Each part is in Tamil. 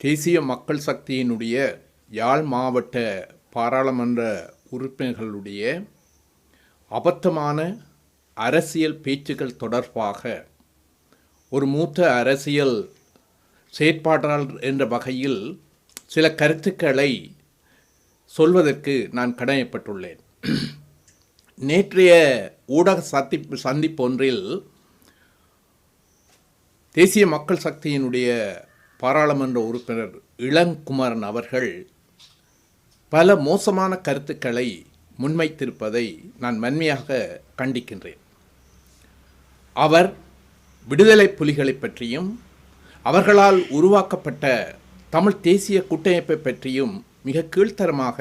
தேசிய மக்கள் சக்தியினுடைய யாழ் மாவட்ட பாராளுமன்ற உறுப்பினர்களுடைய அபத்தமான அரசியல் பேச்சுக்கள் தொடர்பாக ஒரு மூத்த அரசியல் செயற்பாட்டாளர் என்ற வகையில் சில கருத்துக்களை சொல்வதற்கு நான் கடமைப்பட்டுள்ளேன். நேற்றைய ஊடக சந்திப்பு ஒன்றில் தேசிய மக்கள் சக்தியினுடைய பாராளுமன்ற உறுப்பினர் இளங்குமரன் அவர்கள் பல மோசமான கருத்துக்களை முன்வைத்திருப்பதை நான் வன்மையாக கண்டிக்கின்றேன். அவர் விடுதலை புலிகளை பற்றியும் அவர்களால் உருவாக்கப்பட்ட தமிழ் தேசிய கூட்டமைப்பை பற்றியும் மிக கீழ்த்தரமாக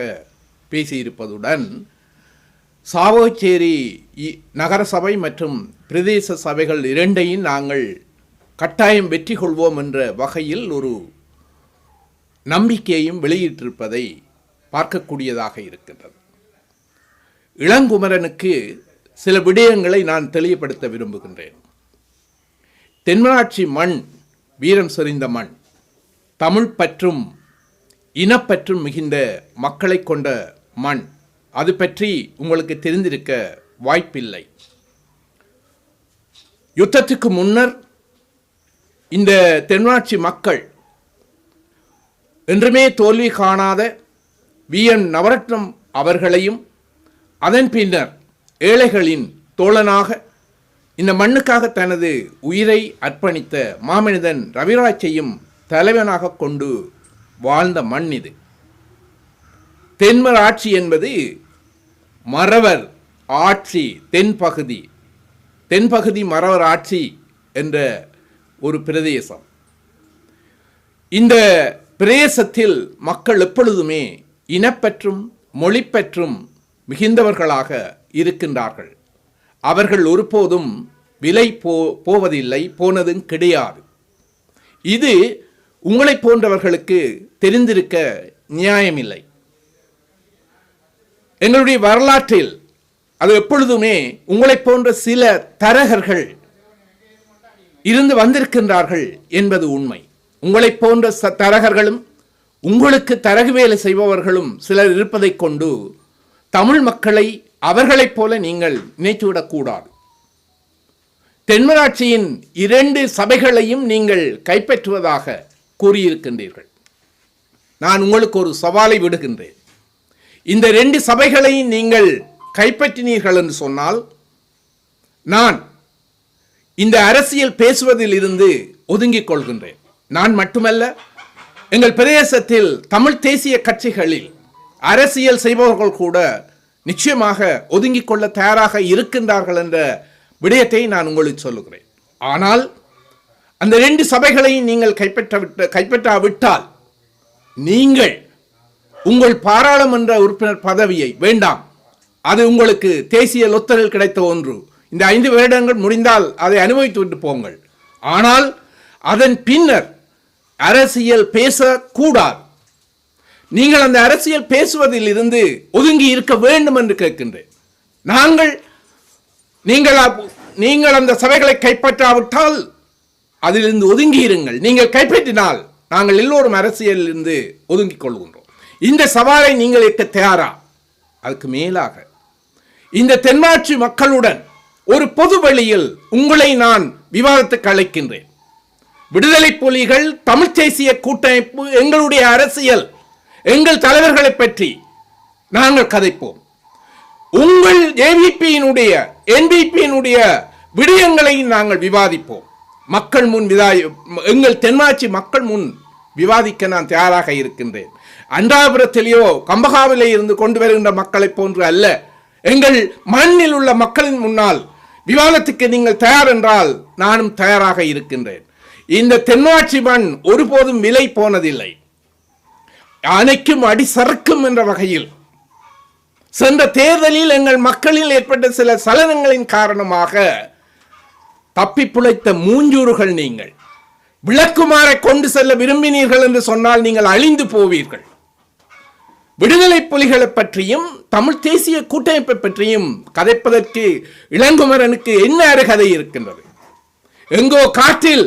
பேசியிருப்பதுடன் சாவகச்சேரி நகரசபை மற்றும் பிரதேச சபைகள் இரண்டையும் நாங்கள் கட்டாயம் வெற்றி கொள்வோம் என்ற வகையில் ஒரு நம்பிக்கையையும் வெளியிட்டிருப்பதை பார்க்கக்கூடியதாக இருக்கின்றது. இளங்குமரனுக்கு சில விடயங்களை நான் தெளிவுபடுத்த விரும்புகின்றேன். தென்மராட்சி மண் வீரம் செறிந்த மண், தமிழ் பற்றும் இனப்பற்றும் மிகுந்த மக்களை கொண்ட மண். அது பற்றி உங்களுக்கு தெரிந்திருக்க வாய்ப்பில்லை. யுத்தத்துக்கு முன்னர் இந்த தென்மராட்சி மக்கள் என்றுமே தோல்வி காணாத வி.என். நவரத்னம் அவர்களையும் அதன் பின்னர் ஏழைகளின் தோழனாக இந்த மண்ணுக்காக தனது உயிரை அர்ப்பணித்த மாமனிதன் ரவிராஜையும் தலைவனாக கொண்டு வாழ்ந்த மண் இது. தென்மராட்சி என்பது மறவர் ஆட்சி, தென்பகுதி மறவர் ஆட்சி என்ற ஒரு பிரதேசம். இந்த பிரதேசத்தில் மக்கள் எப்பொழுதுமே இனப்பற்றும் மொழிப்பற்றும் மிகுந்தவர்களாக இருக்கின்றார்கள். அவர்கள் ஒருபோதும் விலை போவதில்லை, போனதும் கிடையாது. இது உங்களை போன்றவர்களுக்கு தெரிந்திருக்க நியாயமில்லை. எங்களுடைய வரலாற்றில் அது எப்பொழுதுமே உங்களை போன்ற சில தரகர்கள் இருந்து வந்திருக்கின்றார்கள் என்பது உண்மை. உங்களை போன்ற தரகர்களும் உங்களுக்கு தரகு வேலை செய்பவர்களும் சிலர் இருப்பதை கொண்டு தமிழ் மக்களை அவர்களைப் போல நீங்கள் நினைத்துவிடக்கூடாது. தென்மராட்சியின் 2 சபைகளையும் நீங்கள் கைப்பற்றுவதாக கூறியிருக்கின்றீர்கள். நான் உங்களுக்கு ஒரு சவாலை விடுகின்றேன். இந்த 2 சபைகளையும் நீங்கள் கைப்பற்றினீர்கள் என்று சொன்னால் நான் இந்த அரசியல் பேசுவதில் இருந்து ஒதுங்கிக் கொள்கின்றேன். நான் மட்டுமல்ல, எங்கள் பிரதேசத்தில் தமிழ் தேசிய கட்சிகளில் அரசியல் செய்பவர்கள் கூட நிச்சயமாக ஒதுங்கிக் கொள்ள தயாராக இருக்கின்றார்கள் என்ற விடயத்தை நான் உங்களுக்கு சொல்லுகிறேன். ஆனால் அந்த 2 சபைகளையும் நீங்கள் கைப்பற்றாவிட்டால் நீங்கள் உங்கள் பாராளுமன்ற உறுப்பினர் பதவியை வேண்டாம். அது உங்களுக்கு தேசிய லொத்தரில் கிடைத்த ஒன்று. இந்த 5 வருடங்கள் முடிந்தால் அதை அனுபவித்து விட்டு போங்கள். ஆனால் அதன் பின்னர் அரசியல் பேசக்கூடாது. நீங்கள் அந்த அரசியல் பேசுவதில் இருந்து ஒதுங்கி இருக்க வேண்டும் என்று கேட்கின்றேன். நீங்கள் அந்த சபைகளை கைப்பற்றாவிட்டால் அதிலிருந்து ஒதுங்கி இருங்கள். நீங்கள் கைப்பற்றினால் நாங்கள் எல்லோரும் அரசியலில் இருந்து ஒதுங்கிக் கொள்கின்றோம். இந்த சவாலை நீங்கள் ஏற்க தயாரா? அதுக்கு மேலாக இந்த தென்மராட்சி மக்களுடன் ஒரு பொது வழியில் உங்களை நான் விவாதத்துக்கு அழைக்கின்றேன். விடுதலை புலிகள், தமிழ் தேசிய கூட்டமைப்பு, எங்களுடைய அரசியல், எங்கள் தலைவர்களை பற்றி நாங்கள் கதைப்போம். உங்கள் ஏவிபியினுடைய என்பிபியினுடைய விடயங்களை நாங்கள் விவாதிப்போம். மக்கள் முன் எங்கள் தென்மராட்சி மக்கள் முன் விவாதிக்க நான் தயாராக இருக்கின்றேன். அன்றாபுரத்திலேயோ கம்பகாவிலே இருந்து கொண்டு வருகின்ற மக்களை போன்று அல்ல. எங்கள் மண்ணில் உள்ள மக்களின் முன்னால் விவாதத்துக்கு நீங்கள் தயார் என்றால் நானும் தயாராக இருக்கின்றேன். இந்த தென்மராட்சி மண் ஒருபோதும் விலை போனதில்லை. அணைக்கும் அடி சறுக்கும் என்ற வகையில் சென்ற தேர்தலில் எங்கள் மக்களில் ஏற்பட்ட சில சலனங்களின் காரணமாக தப்பி பிழைத்த மூஞ்சூறுகள் நீங்கள். விளக்குமாறை கொண்டு செல்ல விரும்பினீர்கள் என்று சொன்னால் நீங்கள் அழிந்து போவீர்கள். விடுதலை புலிகளை பற்றியும் தமிழ் தேசிய கூட்டமைப்பை பற்றியும் கதைப்பதற்கு இளங்குமரனுக்கு என்ன அருகதை இருக்கின்றது? எங்கோ காற்றில்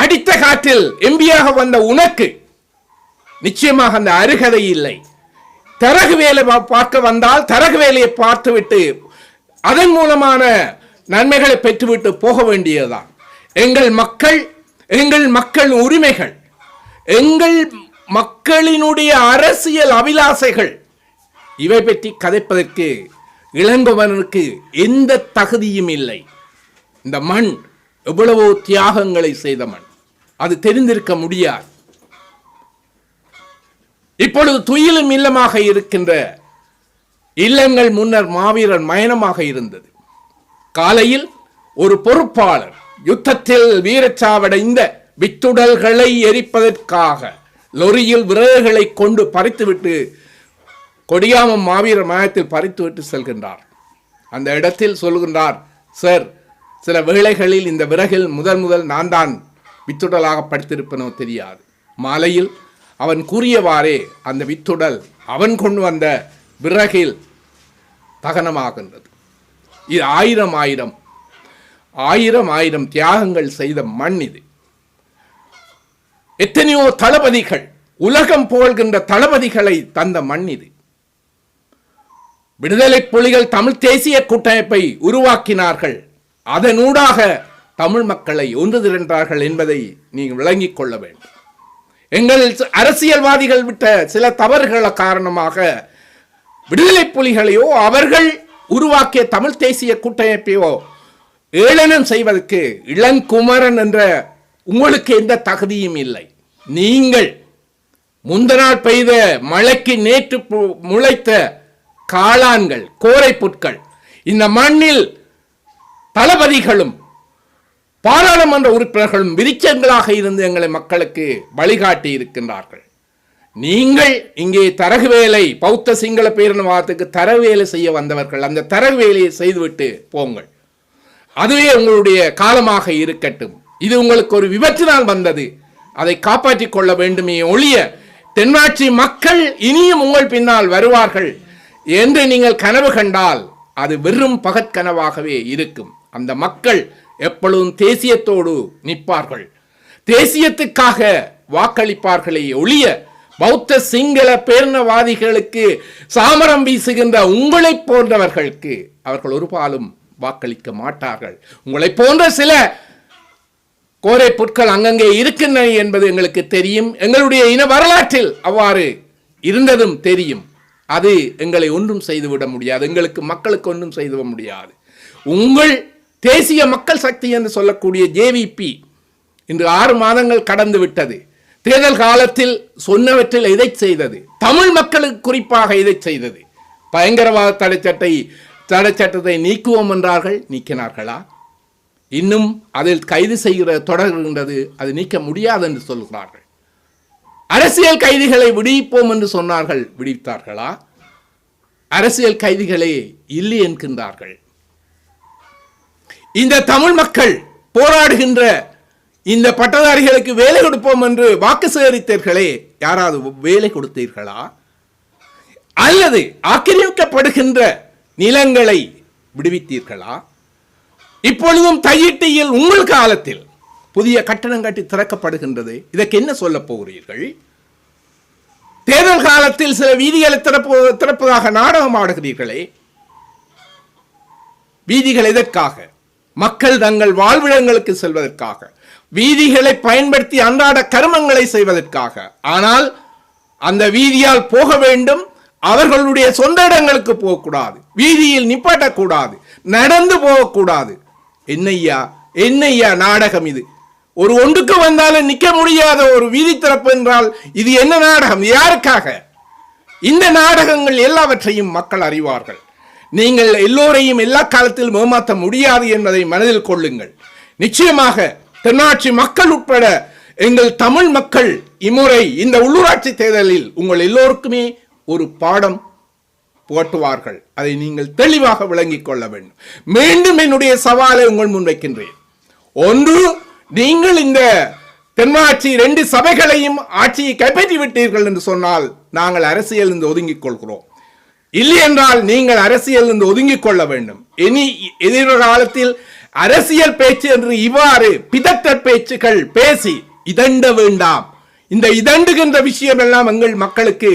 அடித்த காற்றில் எம்பியாக வந்த உனக்கு நிச்சயமாக அந்த அருகதை இல்லை. தரகு வேலை பார்க்க வந்தால் தரகு வேலையை பார்த்துவிட்டு அதன் மூலமான நன்மைகளை பெற்றுவிட்டு போக வேண்டியதுதான். எங்கள் மக்கள் உரிமைகள், எங்கள் மக்களினுடைய அரசியல் அபிலாசைகள், இவை பற்றி கதைப்பதற்கு இளங்கோவனுக்கு எந்த தகுதியும் இல்லை. இந்த மண் எவ்வளவோ தியாகங்களை செய்த மண், அது தெரிந்திருக்க முடியாது. இப்பொழுது துயிலும் இல்லமாக இருக்கின்ற இல்லங்கள் முன்னர் மாவீரர் மயனமாக இருந்தது. காலையில் ஒரு பொறுப்பாளர் யுத்தத்தில் வீரச்சாவடைந்த வித்துடல்களை எரிப்பதற்காக லொரியில் விறகுகளை கொண்டு பறித்துவிட்டு கொடியாமம் மாவீரர் மயத்தில் பறித்துவிட்டு செல்கின்றார். அந்த இடத்தில் சொல்கின்றார், சார், சில வேளைகளில் இந்த விறகில் முதல் நான் தான் வித்துடலாக படுத்திருப்பனோ தெரியாது. மாலையில் அவன் கூறியவாறே அந்த வித்துடல் அவன் கொண்டு வந்த விறகில் தகனமாகின்றது. இது ஆயிரம் தியாகங்கள் செய்த மண் இது. எத்தனையோ தளபதிகள், உலகம் போல்கின்ற தளபதிகளை தந்த மண் இது. விடுதலை புலிகள் தமிழ் தேசிய கூட்டமைப்பை உருவாக்கினார்கள். அதனூடாக தமிழ் மக்களை ஒன்று திரண்டார்கள் என்பதை நீங்கள் விளங்கிக் கொள்ள வேண்டும். எங்கள் அரசியல்வாதிகள் விட்ட சில தவறுகள காரணமாக விடுதலை புலிகளையோ அவர்கள் உருவாக்கிய தமிழ் தேசிய கூட்டமைப்பையோ ஏளனம் செய்வதற்கு இளங்குமரன் என்ற உங்களுக்கு எந்த தகுதியும் இல்லை. நீங்கள் முந்தநாள் பெய்த மழைக்கு நேற்று முளைத்த காளான்கள், கோரை புட்கள். இந்த மண்ணில் தளபதிகளும் பாராளுமன்ற உறுப்பினர்களும் விரிச்சங்களாக இருந்து எங்களை மக்களுக்கு வழிகாட்டி இருக்கின்றார்கள். நீங்கள் இங்கே தரகு வேலை, பௌத்த சிங்கள பேரினவாதத்துக்கு தரகு வேலை செய்ய வந்தவர்கள், அந்த தரகு வேலையை செய்துவிட்டு போங்கள். அதுவே உங்களுடைய காலமாக இருக்கட்டும். இது உங்களுக்கு ஒரு விபத்தினால் வந்தது, அதை காப்பாற்றிக் கொள்ள வேண்டுமே ஒழிய தென்னாட்சி மக்கள் இனியும் உங்கள் பின்னால் வருவார்கள் என்று நீங்கள் கனவு கண்டால் அது வெறும் பகற்கனவாகவே இருக்கும். அந்த மக்கள் எப்பொழுதும் தேசியத்தோடு நிற்பார்கள், தேசியத்துக்காக வாக்களிப்பார்களே ஒழிய பௌத்த சிங்கள பேரினவாதிகளுக்கு சாமரம் வீசுகின்ற உங்களை போன்றவர்களுக்கு அவர்கள் ஒரு பாலும் வாக்களிக்க மாட்டார்கள். உங்களை போன்ற சில கோரை பொருட்கள் அங்கங்கே இருக்கின்றன என்பது எங்களுக்கு தெரியும். எங்களுடைய இன வரலாற்றில் அவ்வாறு இருந்ததும் தெரியும். அது எங்களை ஒன்றும் செய்துவிட முடியாது, எங்களுக்கு மக்களுக்கு ஒன்றும் செய்துவிட முடியாது. உங்கள் தேசிய மக்கள் சக்தி என்று சொல்லக்கூடிய ஜேவிபி இன்று 6 மாதங்கள் கடந்து விட்டது. தேர்தல் காலத்தில் சொன்னவற்றில் எதை செய்தது? தமிழ் மக்களுக்கு குறிப்பாக எதை செய்தது? பயங்கரவாத தடைச்சட்டத்தை நீக்குவோம் என்றார்கள், நீக்கினார்களா? இன்னும் அதில் கைது செய்கிற தொடர்கின்றது, அது நீக்க முடியாது என்று சொல்கிறார்கள். அரசியல் கைதிகளை விடுவிப்போம் என்று சொன்னார்கள், விடுவித்தார்களா? அரசியல் கைதிகளே இல்லை என்கின்றார்கள். இந்த தமிழ் மக்கள் போராடுகின்ற இந்த பட்டதாரிகளுக்கு வேலை கொடுப்போம் என்று வாக்கு சேகரித்தீர்களே, யாராவது வேலை கொடுத்தீர்களா? அல்லது ஆக்கிரமிக்கப்படுகின்ற நிலங்களை விடுவித்தீர்களா? இப்பொழுதும் தையிட்டியில் உங்கள் காலத்தில் புதிய கட்டணம் கட்டி திறக்கப்படுகின்றது. இதற்கு என்ன சொல்ல போகிறீர்கள்? தேர்தல் காலத்தில் சில வீதிகளை திறப்பதாக நாடகம் ஆடுகிறீர்களே, வீதிகள் எதற்காக? மக்கள் தங்கள் வாழ்விடங்களுக்கு செல்வதற்காக, வீதிகளை பயன்படுத்தி அன்றாட கர்மங்களை செய்வதற்காக. ஆனால் அந்த வீதியால் போக வேண்டும், அவர்களுடைய சொந்த இடங்களுக்கு போகக்கூடாது, வீதியில் நிப்பாட்டக்கூடாது, நடந்து போகக்கூடாது. என்னையா நாடகம் இது? ஒரு ஒன்றுக்கு வந்தாலும் நிற்க முடியாத ஒரு வீதி திறப்பு என்றால் இது என்ன நாடகம்? யாருக்காக? இந்த நாடகங்கள் எல்லாவற்றையும் மக்கள் அறிவார்கள். நீங்கள் எல்லோரையும் எல்லா காலத்திலும் ஏமாற்ற முடியாது என்பதை மனதில் கொள்ளுங்கள். நிச்சயமாக தென்னாட்சி மக்கள் உட்பட எங்கள் தமிழ் மக்கள் இம்முறை இந்த உள்ளூராட்சி தேர்தலில் உங்கள் எல்லோருக்குமே ஒரு பாடம் புகட்டுவார்கள். அதை நீங்கள் தெளிவாக விளங்கிக் கொள்ள வேண்டும். மீண்டும் என்னுடைய சவாலை உங்கள் முன் வைக்கின்றேன். ஒன்று, நீங்கள் இந்த தென்னாட்சி 2 சபைகளையும் ஆட்சியை கைப்பற்றி விட்டீர்கள் என்று சொன்னால் நாங்கள் அரசியல் இருந்து ஒதுங்கிக் கொள்கிறோம். இல்லை என்றால் நீங்கள் அரசியல் இருந்து ஒதுங்கிக் கொள்ள வேண்டும். இனி எதிர்காலத்தில் அரசியல் பேச்சு என்று இவ்வாறு பிதற்றல் பேச்சுகள் பேசி இதண்ட வேண்டாம். இந்த இதண்டுகின்ற விஷயம் எல்லாம் எங்கள் மக்களுக்கு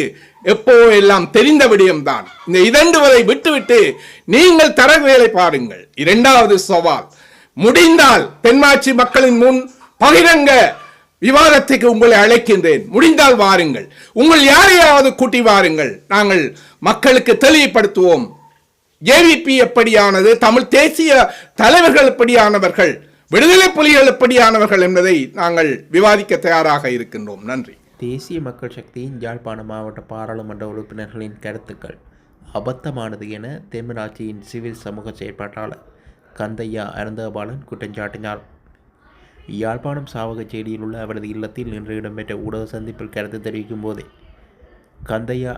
எப்போ எல்லாம் தெரிந்த விடயம்தான். இந்த இதண்டுவதை விட்டுவிட்டு நீங்கள் தரவேலை பாருங்கள். இரண்டாவது சவால், முடிந்தால் தென்மாட்சி மக்களின் முன் பகிரங்க விவாதத்துக்கு உங்களை அழைக்கின்றேன். முடிந்தால் வாருங்கள், உங்கள் யாரையாவது கூட்டி வாருங்கள். நாங்கள் மக்களுக்கு தெளிவுபடுத்துவோம். ஏவிபி எப்படியானது, தமிழ் தேசிய தலைவர்கள் எப்படியானவர்கள், விடுதலை புலிகள் எப்படியானவர்கள் என்பதை நாங்கள் விவாதிக்க தயாராக இருக்கின்றோம். நன்றி. தேசிய மக்கள் சக்தியின் யாழ்ப்பாண மாவட்ட பாராளுமன்ற உறுப்பினர்களின் கருத்துக்கள் அபத்தமானது என தென்மராட்சியின் சிவில் சமூக செயற்பாட்டாளர் கந்தையா அருந்தபாலன் குற்றஞ்சாட்டினார். யாழ்ப்பாணம் சாவகச்சேரியில் உள்ள அவரது இல்லத்தில் இன்று இடம்பெற்ற ஊடக சந்திப்பில் கருத்து தெரிவிக்கும் போதே கந்தையா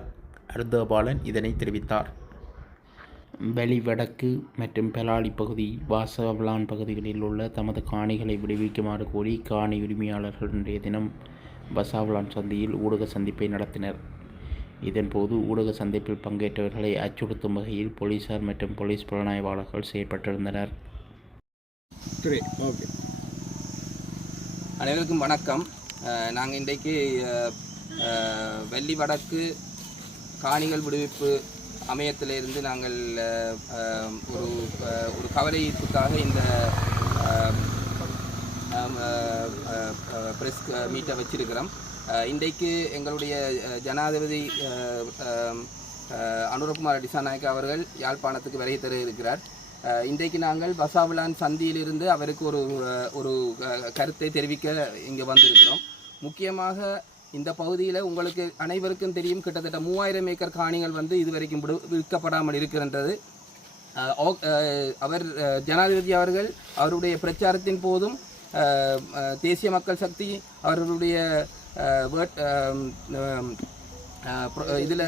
அருந்தபாலன் இதனை தெரிவித்தார். வெளிவடக்கு மற்றும் பெலாலி பகுதி, வாசவலான் பகுதிகளில் உள்ள தமது காணிகளை விடுவிக்குமாறு கோரி காணி உரிமையாளர்கள் இன்றைய தினம் வசாவலான் சந்தியில் ஊடக சந்திப்பை நடத்தினர். இதன்போது ஊடக சந்திப்பில் பங்கேற்றவர்களை அச்சுறுத்தும் வகையில் போலீசார் மற்றும் போலீஸ் புலனாய்வாளர்கள் செயற்பட்டிருந்தனர். அனைவருக்கும் வணக்கம். நாங்கள் இன்றைக்கு வெள்ளி வடக்கு காணிகள் விடுவிப்பு அமையத்திலிருந்து நாங்கள் ஒரு கவலை ஈர்ப்புக்காக இந்த ப்ரெஸ் மீட்டை வச்சிருக்கிறோம். இன்றைக்கு எங்களுடைய ஜனாதிபதி அனுரகுமார் திசாநாயக்க அவர்கள் யாழ்ப்பாணத்துக்கு வருகை தர இருக்கிறார். இன்றைக்கு நாங்கள் வசாவலான் சந்தியிலிருந்து அவருக்கு ஒரு கருத்தை தெரிவிக்க இங்கே வந்திருக்கிறோம். முக்கியமாக இந்த பகுதியில் உங்களுக்கு அனைவருக்கும் தெரியும், கிட்டத்தட்ட 3000 ஏக்கர் காணிகள் இதுவரைக்கும் விற்கப்படாமல் இருக்கின்றது. அவர் ஜனாதிபதி அவர்கள் அவருடைய பிரச்சாரத்தின் போதும் தேசிய மக்கள் சக்தி அவர்களுடைய இதில்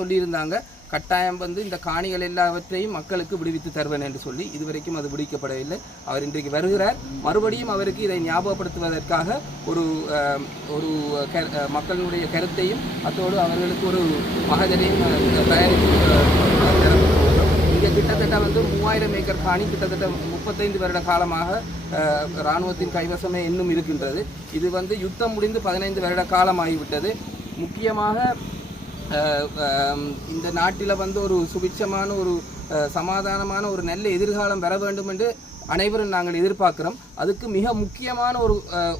சொல்லியிருந்தாங்க, கட்டாயம் இந்த காணிகள் எல்லாவற்றையும் மக்களுக்கு விடுவித்து தருவேன் என்று சொல்லி. இதுவரைக்கும் அது விடுவிக்கப்படவில்லை. அவர் இன்றைக்கு வருகிறார். மறுபடியும் அவருக்கு இதை ஞாபகப்படுத்துவதற்காக ஒரு மக்களுடைய கருத்தையும் அத்தோடு அவர்களுக்கு ஒரு மகஜரையும் தயாரித்து இங்கே கிட்டத்தட்ட 3000 ஏக்கர் காணி கிட்டத்தட்ட 35 வருட காலமாக இராணுவத்தின் கைவசமே இன்னும் இருக்கின்றது. இது யுத்தம் முடிந்து 15 வருட காலமாகிவிட்டது. முக்கியமாக இந்த நாட்டில் ஒரு சுபிட்சமான ஒரு சமாதானமான ஒரு நல்ல எதிர்காலம் பெற வேண்டும் என்று அனைவரும் நாங்கள் எதிர்பார்க்கிறோம். அதுக்கு மிக முக்கியமான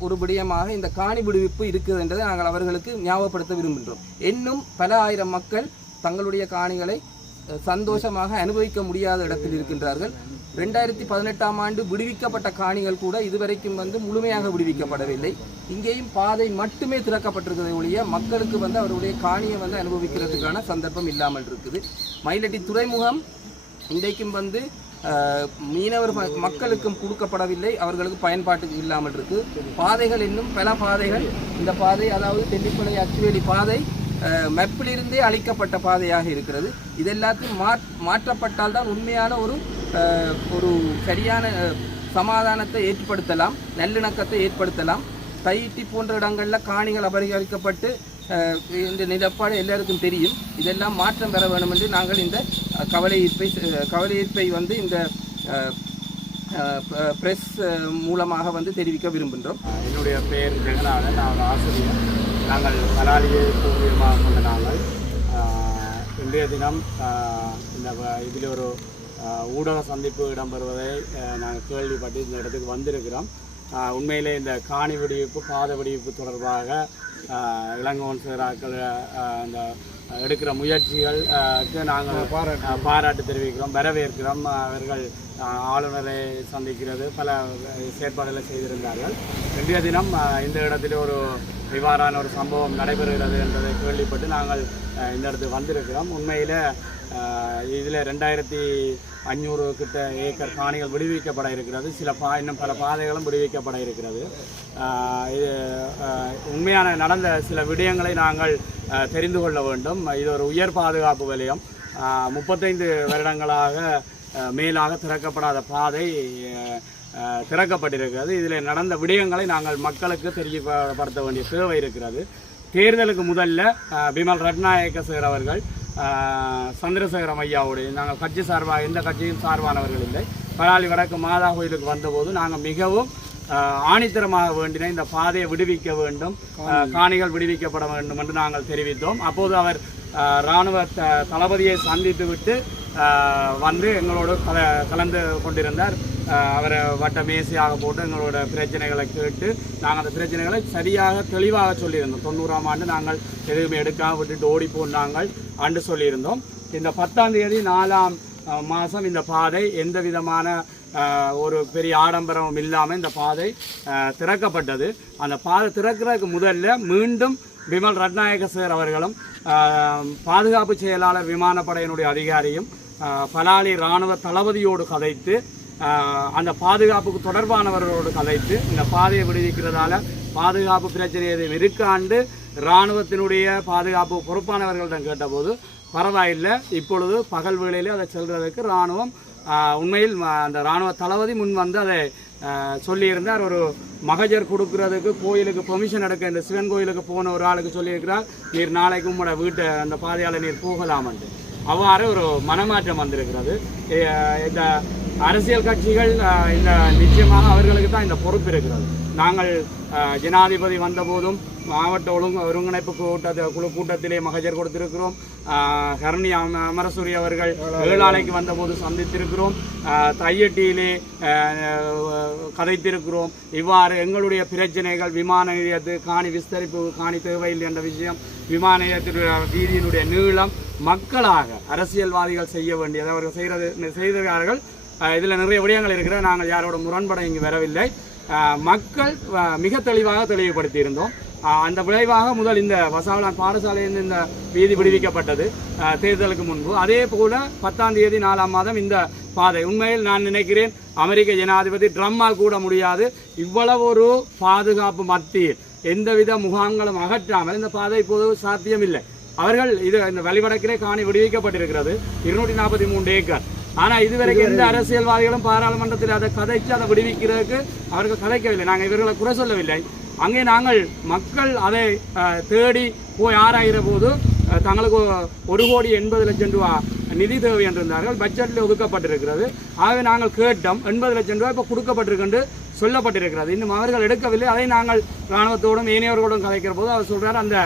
ஒரு விடயமாக இந்த காணி விடுவிப்பு இருக்குது என்பதை நாங்கள் அவர்களுக்கு ஞாபகப்படுத்த விரும்புகின்றோம். இன்னும் பல ஆயிரம் மக்கள் தங்களுடைய காணிகளை சந்தோஷமாக அனுபவிக்க முடியாத இடத்தில் இருக்கின்றார்கள். 2018ஆம் ஆண்டு விடுவிக்கப்பட்ட காணிகள் கூட இதுவரைக்கும் முழுமையாக விடுவிக்கப்படவில்லை. இங்கேயும் பாதை மட்டுமே திறக்கப்பட்டிருக்கிறதை ஒழிய மக்களுக்கு அவருடைய காணியை அனுபவிக்கிறதுக்கான சந்தர்ப்பம் இல்லாமல் இருக்குது. மயிலட்டி துறைமுகம் இன்றைக்கும் மீனவர் மக்களுக்கும் கொடுக்கப்படவில்லை, அவர்களுக்கு பயன்பாட்டுக்கு இல்லாமல் இருக்கு. பாதைகள் இன்னும் பல பாதைகள், இந்த பாதை அதாவது தெல்லிப்பளை அச்சுவேலி பாதை மெப்பிலிருந்தே அளிக்கப்பட்ட பாதையாக இருக்கிறது. இதெல்லாத்தையும் மாற்றப்பட்டால் தான் உண்மையான ஒரு சரியான சமாதானத்தை ஏற்படுத்தலாம், நல்லிணக்கத்தை ஏற்படுத்தலாம். தையிட்டி போன்ற இடங்களில் காணிகள் அபகரிக்கப்பட்டு இந்த நிலப்பாடு எல்லாருக்கும் தெரியும். இதெல்லாம் மாற்றம் பெற வேண்டும் என்று நாங்கள் இந்த கவலை ஈர்ப்பை இந்த ப்ரெஸ் மூலமாக தெரிவிக்க விரும்புகின்றோம். என்னுடைய பெயர் ஜெகநாதன், நான் ஆசிரியர். நாங்கள் பலாலியை பூர்வீகமாக கொண்ட நாங்கள் இன்றைய தினம் இந்த இதில் ஒரு ஊடக சந்திப்பு இடம்பெறுவதை நாங்கள் கேள்விப்பட்டு இந்த இடத்துக்கு வந்திருக்கிறோம். உண்மையிலே இந்த காணி விடுவிப்பு, பாத விடுவிப்பு தொடர்பாக இளங்கோவன் சேராக்கள் அந்த எடுக்கிற முயற்சிகளுக்கு நாங்கள் பாராட்டு தெரிவிக்கிறோம், வரவேற்கிறோம். அவர்கள் ஆளுநரை சந்திக்கிறது பல செயற்பாடுகளை செய்திருந்தார்கள். இன்றைய தினம் இந்த இடத்தில் ஒரு இவ்வாறான ஒரு சம்பவம் நடைபெறுகிறது என்பதை கேள்விப்பட்டு நாங்கள் இந்த இடத்துக்கு வந்திருக்கிறோம். உண்மையில் இதில் 2500 கிட்ட ஏக்கர் காணிகள் விடுவிக்கப்பட இருக்கிறது. இன்னும் பல பாதைகளும் விடுவிக்கப்பட இருக்கிறது. இது உண்மையான நடந்த சில விடயங்களை நாங்கள் தெரிந்து கொள்ள வேண்டும். இது ஒரு உயர் பாதுகாப்பு வலயம். 35 வருடங்களாக மேலாக திறக்கப்படாத பாதை திறக்கப்பட்டிருக்கிறது. இதில் நடந்த விடயங்களை நாங்கள் மக்களுக்கு தெரியப்படுத்த வேண்டிய தேவை இருக்கிறது. தேர்தலுக்கு முதல்ல பிமல் ரட்நாயக்க சார் அவர்கள் சந்திரசேகரம் ஐயாவுடைய, நாங்கள் கட்சி சார்பாக எந்த கட்சியும் சார்பானவர்கள் இல்லை, பலாலி வடக்கு மாதா கோயிலுக்கு வந்தபோது நாங்கள் மிகவும் ஆணித்தரமாக வேண்டின இந்த பாதையை விடுவிக்க வேண்டும், காணிகள் விடுவிக்கப்பட வேண்டும் என்று நாங்கள் தெரிவித்தோம். அப்போது அவர் இராணுவ தளபதியை சந்தித்து விட்டு வந்து எங்களோடு கலந்து கொண்டிருந்தார். அவரை வட்ட மேசையாக போட்டு எங்களோட பிரச்சனைகளை கேட்டு நாங்கள் அந்த பிரச்சனைகளை சரியாக தெளிவாக சொல்லியிருந்தோம். 90ஆம் ஆண்டு நாங்கள் எதுவுமே எடுக்காமல் விட்டுட்டு ஓடி போனாங்கள் அன்று சொல்லியிருந்தோம். இந்த 10ஆம் தேதி 4ஆம் மாதம் இந்த பாதை எந்த விதமான ஒரு பெரிய ஆடம்பரமும் இல்லாமல் இந்த பாதை திறக்கப்பட்டது. அந்த பாதை திறக்கிறதுக்கு முதல்ல மீண்டும் விமல் ரட்நாயக சார் அவர்களும் பாதுகாப்பு செயலாளர் விமானப்படையினுடைய அதிகாரியும் பலாலி இராணுவ தளபதியோடு கதைத்து அந்த பாதுகாப்புக்கு தொடர்பானவர்களோடு கதைத்து இந்த பாதையை விடுவிக்கிறதால பாதுகாப்பு பிரச்சனை எதுவும் இருக்காண்டு இராணுவத்தினுடைய பாதுகாப்பு பொறுப்பானவர்களிடம் கேட்டபோது பரவாயில்லை, இப்பொழுது பகல் வேளையிலே அதை செல்வதற்கு இராணுவம் உண்மையில் அந்த இராணுவ தளபதி முன் வந்து அதை சொல்லியிருந்தார். ஒரு மகஜர் கொடுக்கறதுக்கு கோயிலுக்கு பெர்மிஷன் எடுக்க இந்த சிவன் கோயிலுக்கு போன ஒரு ஆளுக்கு சொல்லியிருக்கிறார், நீர் நாளைக்கு உங்களோட வீட்டை அந்த பாதையால் நீர் போகலாமன்று. அவ்வாறு ஒரு மனமாற்றம் வந்திருக்கிறது. இந்த அரசியல் கட்சிகள் இந்த நிச்சயமாக அவர்களுக்கு தான் இந்த பொறுப்பு இருக்கிறது. நாங்கள் ஜனாதிபதி வந்தபோதும் மாவட்ட ஒருங்கிணைப்பு குழு கூட்டத்திலே மகஜர் கொடுத்திருக்கிறோம். ஹரணி அமரசூரி அவர்கள் ஏழாலைக்கு வந்தபோது சந்தித்திருக்கிறோம். தையட்டியிலே கதைத்திருக்கிறோம். இவ்வாறு எங்களுடைய பிரச்சனைகள் விமான நிலையத்து காணி விஸ்தரிப்பு காணி தேவையில்லை என்ற விஷயம், விமான நிலையத்தினுடைய வீதியினுடைய நீளம் மக்களாக அரசியல்வாதிகள் செய்ய வேண்டியது அவர்கள் செய்கிறார்கள். இதில் நிறைய விடயங்கள் இருக்கிற நாங்கள் யாரோட முரண்பட இங்கு வரவில்லை. மக்கள் மிக தெளிவாக தெளிவுபடுத்தியிருந்தோம். அந்த விளைவாக முதல் இந்த வசாவளான் பாடசாலையில் இந்த வீதி விடுவிக்கப்பட்டது தேர்தலுக்கு முன்பு. அதே போல 10ஆம் தேதி 4ஆம் மாதம் இந்த பாதை உண்மையில் நான் நினைக்கிறேன் அமெரிக்க ஜனாதிபதி ட்ரம்மால் கூட முடியாது. இவ்வளவு ஒரு பாதுகாப்பு மத்தியில் எந்தவித முகாம்களும் அகற்றாமல் இந்த பாதை இப்போது சாத்தியமில்லை. அவர்கள் இந்த வழிவடக்கிலே காணி விடுவிக்கப்பட்டிருக்கிறது 243 ஏக்கர். ஆனால் இதுவரைக்கும் எந்த அரசியல்வாதிகளும் பாராளுமன்றத்தில் அதை கதைச்சு அதை விடுவிக்கிறதுக்கு அவர்கள் கதைக்கவில்லை. நாங்கள் இவர்களை குறை சொல்லவில்லை. அங்கே நாங்கள் மக்கள் அதை தேடி போய் ஆராயிற போது தங்களுக்கு 1,80,00,000 ரூபா நிதி தேவை என்றிருந்தார்கள். பட்ஜெட்டில் ஒதுக்கப்பட்டிருக்கிறது. ஆகவே நாங்கள் கேட்டோம் 80 லட்சம் ரூபாய் இப்போ கொடுக்கப்பட்டிருக்கு சொல்லப்பட்டிருக்கிறது. இன்னும் அவர்கள் எடுக்கவில்லை. அதை நாங்கள் இராணுவத்தோடும் ஏனையவர்களோடும் கதைக்கிற போது அவர் சொல்கிறார், அந்த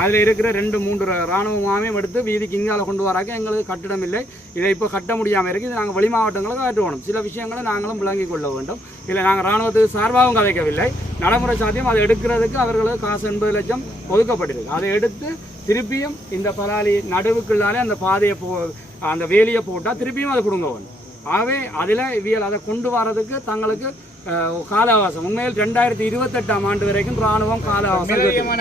அதில் இருக்கிற 2-3 இராணுவ முகாமையும் எடுத்து வீதிக்கு இங்கால கொண்டு வராக்க எங்களுக்கு கட்டிடம் இல்லை, இதை இப்போ கட்ட முடியாமல் இருக்குது, இது நாங்கள் வெளி மாவட்டங்களுக்கு காட்டுவோம். சில விஷயங்களை நாங்களும் விளங்கிக் கொள்ள வேண்டும். இல்லை நாங்கள் இராணுவத்துக்கு சார்பாகவும் கதைக்கவில்லை. நடைமுறை சாத்தியம் அதை எடுக்கிறதுக்கு அவர்களுக்கு காசு 80 லட்சம் ஒதுக்கப்பட்டிருக்கு. அதை எடுத்து திருப்பியும் இந்த பலாலி நடுவுக்குள்ளாலே அந்த பாதையை அந்த வேலியை போட்டால் திருப்பியும் அதை கொடுங்க வேண்டும். ஆகவே அதில் இவியல் அதை கொண்டு வரதுக்கு தங்களுக்கு கால அவகாசம். உண்மையில் 2028ஆம் ஆண்டு வரைக்கும் இராணுவம் கால அவகாசம்.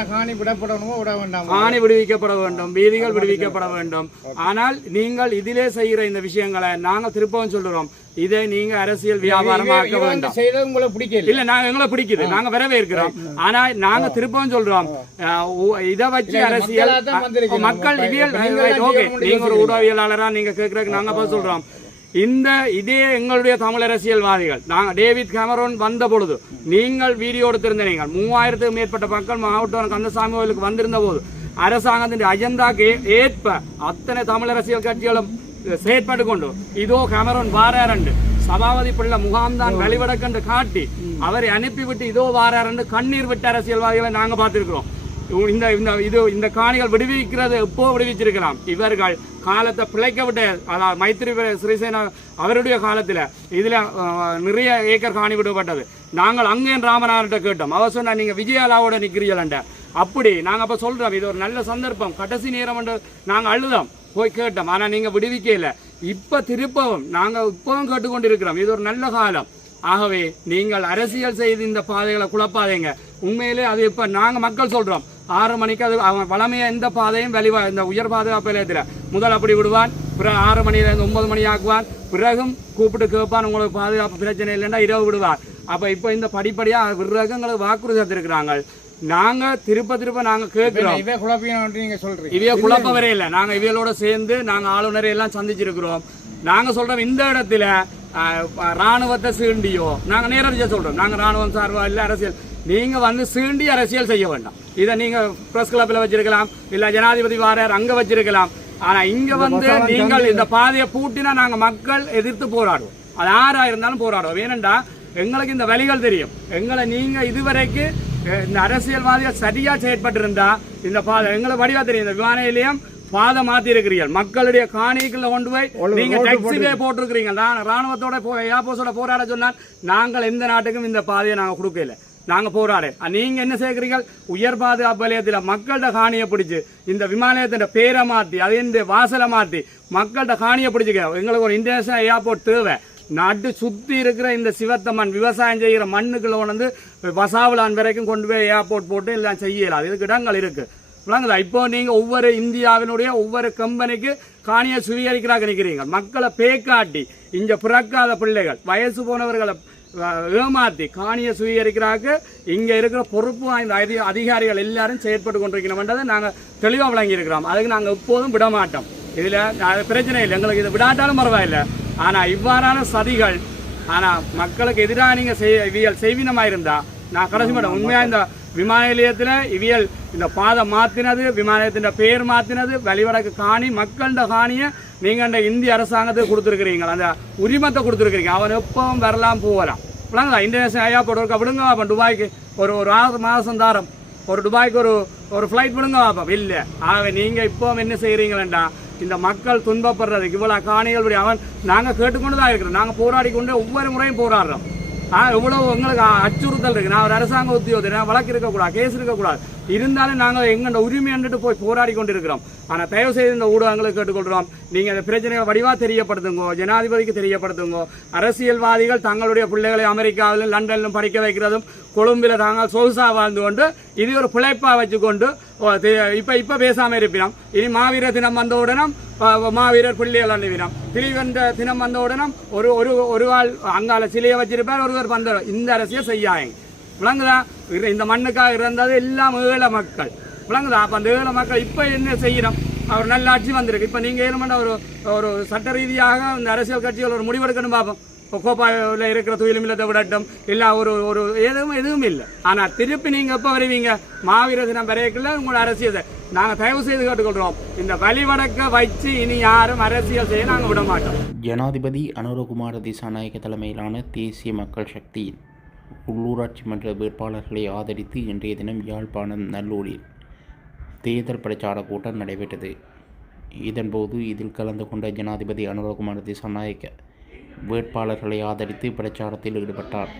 காணி விடுவிக்கப்பட வேண்டும், வீதிகள் விடுவிக்கப்பட வேண்டும். ஆனால் நீங்கள் இதிலே செய்கிற இந்த விஷயங்களை நாங்கள் திருப்பவும் சொல்லுறோம், இதை நீங்க அரசியல் வியாபாரமாக்க வேண்டாம். இல்ல நாங்க எங்களை பிடிக்குது, நாங்க வரவேற்கிறோம். ஆனா நாங்க திருப்பவும் சொல்றோம், இதை வச்சு அரசியல் மக்கள் இவியல் ஓகே, நீங்க ஒரு ஊடகவியலாளரா நீங்க கேட்கறதுக்கு நாங்க சொல்றோம், இதே எங்களுடைய தமிழ் அரசியல்வாதிகள் நாங்கள் டேவிட் கேமரோன் வந்த பொழுது நீங்கள் வீடியோ எடுத்திருந்த நீங்கள் 3000க்கும் மேற்பட்ட மக்கள் மாவட்டம் கந்தசாமி கோயிலுக்கு வந்திருந்த போது அரசாங்கத்தின் அஜெண்டாக்கு ஏற்ப அத்தனை தமிழ் அரசியல் கட்சிகளும் செயற்பட்டு கொண்டு இதோ கேமரோன் வாராரண்டு சபாபதி பிள்ளை முகாம்தான் வெளிவடக்கண்டு காட்டி அவரை அனுப்பிவிட்டு இதோ வாராரண்டு கண்ணீர் விட்ட அரசியல்வாதிகளை நாங்கள் பார்த்திருக்கிறோம். இந்த காணிகள் விடுவிக்கிறது எப்போ விடுவிச்சிருக்கலாம். இவர்கள் காலத்தை பிழைக்க விட்ட, அதாவது மைத்திரி சிறிசேனா அவருடைய காலத்தில் இதில் நிறைய ஏக்கர் காணி விடுபட்டது. நாங்கள் அங்கே ராமநாதன்கிட்ட கேட்டோம். அவர் சொன்னா நீங்கள் விஜயாலாவோட நிற்கிறீங்கள. அப்படி நாங்கள் அப்போ சொல்கிறோம், இது ஒரு நல்ல சந்தர்ப்பம், கடைசி நேரம் என்று நாங்கள் அழுதோம், போய் கேட்டோம். ஆனால் நீங்கள் விடுவிக்கல. இப்போ திருப்பவும் நாங்கள் இப்பவும் கேட்டுக்கொண்டிருக்கிறோம், இது ஒரு நல்ல காலம். ஆகவே நீங்கள் அரசியல் செய்து இந்த பாதைகளை குழப்பாதீங்க. உண்மையிலே அது இப்போ நாங்கள் மக்கள் சொல்கிறோம், 6 மணிக்கு அது அவன் வளமையாக எந்த பாதையும் இந்த உயர் பாதுகாப்பு நிலையத்தில் முதல் அப்படி விடுவான், பிறகு 6 மணியிலேருந்து 9 மணி ஆக்குவான், பிறகும் கூப்பிட்டு கேட்பான் உங்களுக்கு பாதுகாப்பு பிரச்சனை இல்லைன்னா இரவு விடுவார். அப்போ இப்போ இந்த படிப்படியாக விடுறதுக்கு எங்களுக்கு வாக்குறுதி தந்திருக்கிறாங்க. நாங்கள் திருப்ப நாங்கள் கேட்குறோம், இவைய குழப்பம் வரையே இல்லை. நாங்கள் இவையோட சேர்ந்து நாங்கள் ஆளுநரை எல்லாம் சந்திச்சிருக்கிறோம். நாங்கள் சொல்கிறோம், இந்த இடத்துல இராணுவத்தை சீண்டியோ நாங்கள் நேரடியாக சொல்கிறோம், நாங்கள் இராணுவம் சார்பாக இல்லை அரசியல், நீங்கள் வந்து சீண்டி அரசியல் செய்ய வேண்டாம். இதை நீங்கள் ப்ரெஸ் கிளப்பில் வச்சிருக்கலாம், இல்லை ஜனாதிபதி வாரார் அங்கே வச்சிருக்கலாம். ஆனால் இங்கே வந்து நீங்கள் இந்த பாதையை பூட்டினா நாங்கள் மக்கள் எதிர்த்து போராடுவோம். அது யாராக இருந்தாலும் போராடுவோம். ஏனென்றா எங்களுக்கு இந்த வழிகள் தெரியும். எங்களை நீங்கள் இதுவரைக்கு இந்த அரசியல்வாதிகள் சரியாக செயற்பட்டிருந்தா இந்த பாதை எங்களை வடிவாக தெரியும். இந்த விமான நிலையம் பாதை மாற்றி இருக்கிறீர்கள், மக்களுடைய காணிக்குள்ள கொண்டு போய் நீங்க டாக்ஸிலே போட்டிருக்கிறீங்க. ராணுவத்தோட ஏர்போர்ஸோட போராட சொன்னால் நாங்கள் எந்த நாட்டுக்கும் இந்த பாதையை நாங்கள் கொடுக்கல. நாங்கள் போராட நீங்க என்ன செய்கிறீங்க? உயர் பாதுகாப்பு வலயத்தில் மக்கள்கிட்ட காணியை பிடிச்சி இந்த விமானத்தின் பேரை மாற்றி அது இந்த வாசலை மாற்றி மக்கள்கிட்ட காணியை பிடிச்சிக்க. எங்களுக்கு ஒரு இன்டர்நேஷனல் ஏர்போர்ட் தேவை. நாட்டு சுற்றி இருக்கிற இந்த சிவத்தம்மன் விவசாயம் செய்கிற மண்ணுக்குள்ள வந்து வசாவலான் வரைக்கும் கொண்டு போய் ஏர்போர்ட் போட்டு எல்லாம் செய்யலாம். இதுக்கு இடங்கள் இருக்கு. விளங்குதா? இப்போ நீங்கள் ஒவ்வொரு இந்தியாவினுடைய ஒவ்வொரு கம்பெனிக்கு காணியை சுவீகரிக்கிறாங்க நிற்கிறீங்க. மக்களை பேக்காட்டி இங்கே பிறக்காத பிள்ளைகள் வயசு போனவர்களை ஏமாற்றி காணியை சுவீகரிக்கிறாங்க. இங்கே இருக்கிற பொறுப்பு வாய்ந்த அதிகாரிகள் எல்லாரும் செயற்பட்டு கொண்டிருக்கிறோம்ன்றதை நாங்கள் தெளிவாக விளங்கியிருக்கிறோம். அதுக்கு நாங்கள் எப்போதும் விட மாட்டோம். இதில் பிரச்சனை இல்லை, எங்களுக்கு இது விடாட்டாலும் பரவாயில்லை. ஆனால் இவ்வாறான சதிகள் ஆனால் மக்களுக்கு எதிராக நீங்கள் செய்வினமாக இருந்தால் நான் கடைசி மாட்டேன். உண்மையாக இந்த விமான நிலையத்தில் இவியல் இந்த பாதை மாற்றினது, விமானத்தின் பேர் மாற்றினது, வழிவடக்கு காணி மக்கள்கிட்ட காணியை நீங்கள் இந்த இந்திய அரசாங்கத்துக்கு கொடுத்துருக்கிறீங்க. அந்த உரிமத்தை கொடுத்துருக்கிறீங்க. அவன் எப்பவும் வரலாம் போகலாம். விளங்குதா? இன்டர்நேஷனல் ஏர்போர்ட் விடுங்க வாப்பா. துபாய்க்கு ஒரு 6 மாதம் தாரம் ஒரு துபாய்க்கு ஒரு ஃப்ளைட் விடுங்க வாப்பா. இல்லை, ஆகவே நீங்கள் இப்போ என்ன செய்கிறீங்களா? இந்த மக்கள் துன்பப்படுறதுக்கு இவ்வளோ காணிகள் அவன் நாங்கள் கேட்டுக்கொண்டு தான் இருக்கிறோம். நாங்கள் போராடி கொண்டு ஒவ்வொரு முறையும் போராடுறோம். எவ்வளவு உங்களுக்கு அச்சுறுத்தல் இருக்கு. நான் ஒரு அரசாங்க உத்தியோகத்தை வழக்கு இருக்கக்கூடாது, கேஸ் இருக்கக்கூடாது. இருந்தாலும் நாங்கள் எங்களோட உரிமை என்றுட்டு போய் போராடி கொண்டு இருக்கிறோம். ஆனால் தயவு செய்து இந்த ஊடகங்களுக்கு கேட்டுக்கொள்கிறோம், நீங்கள் இந்த பிரச்சனைகளை வடிவாக தெரியப்படுத்துங்கோ, ஜனாதிபதிக்கு தெரியப்படுத்துங்கோ. அரசியல்வாதிகள் தங்களுடைய பிள்ளைகளை அமெரிக்காவிலும் லண்டனிலும் படிக்க வைக்கிறதும் கொழும்பில் தாங்கள் சொகுசா வாழ்ந்து கொண்டு இது ஒரு பிழைப்பாக வச்சுக்கொண்டு இப்போ பேசாமல் இருப்பினோம். இனி மாவீரர் தினம் வந்த உடனும் மாவீரர் பிள்ளைகள் அணிவினம், திரிவென்ற தினம் வந்த உடனும் ஒரு ஆள் அங்கால சிலையை வச்சிருப்பார், ஒருவர் வந்த இந்த அரசியல் செய்யாங்க. விளங்குதா? இந்த மண்ணுக்காக இருந்தது எல்லாம் ஏழை மக்கள். விளங்குதா? அப்போ அந்த ஏழை மக்கள் இப்போ என்ன செய்யணும்? அவர் நல்ல ஆட்சி வந்திருக்கு. இப்போ நீங்கள் ஏழுமண்ட ஒரு சட்ட ரீதியாக இந்த அரசியல் கட்சிகள் ஒரு முடிவெடுக்கணும் பார்ப்போம். இப்போ கோப்பாவில் இருக்கிற துயிலுமில்லத்தை விடட்டும், இல்லை ஒரு எதுவும் இல்லை. ஆனால் திருப்பி நீங்கள் எப்போ வருவீங்க? மாவீர தினம் வரைக்குள்ள உங்களோட அரசியலை நாங்கள் தயவு செய்து கேட்டுக்கொள்கிறோம். இந்த வழிவடக்க வச்சு இனி யாரும் அரசியல் செய்ய நாங்கள் விட மாட்டோம். ஜனாதிபதி அனுரகுமார திசாநாயக்க தலைமையிலான தேசிய மக்கள் சக்தியின் உள்ளூராட்சி மன்ற வேட்பாளர்களை ஆதரித்து இன்றைய தினம் யாழ்ப்பாணம் நல்லூரில் தேர்தல் பிரச்சார கூட்டம் நடைபெற்றது. இதன்போது இதில் கலந்து கொண்ட ஜனாதிபதி அனுரகுமார திசாநாயக்க வேட்பாளர்களை ஆதரித்து பிரச்சாரத்தில் ஈடுபட்டார்.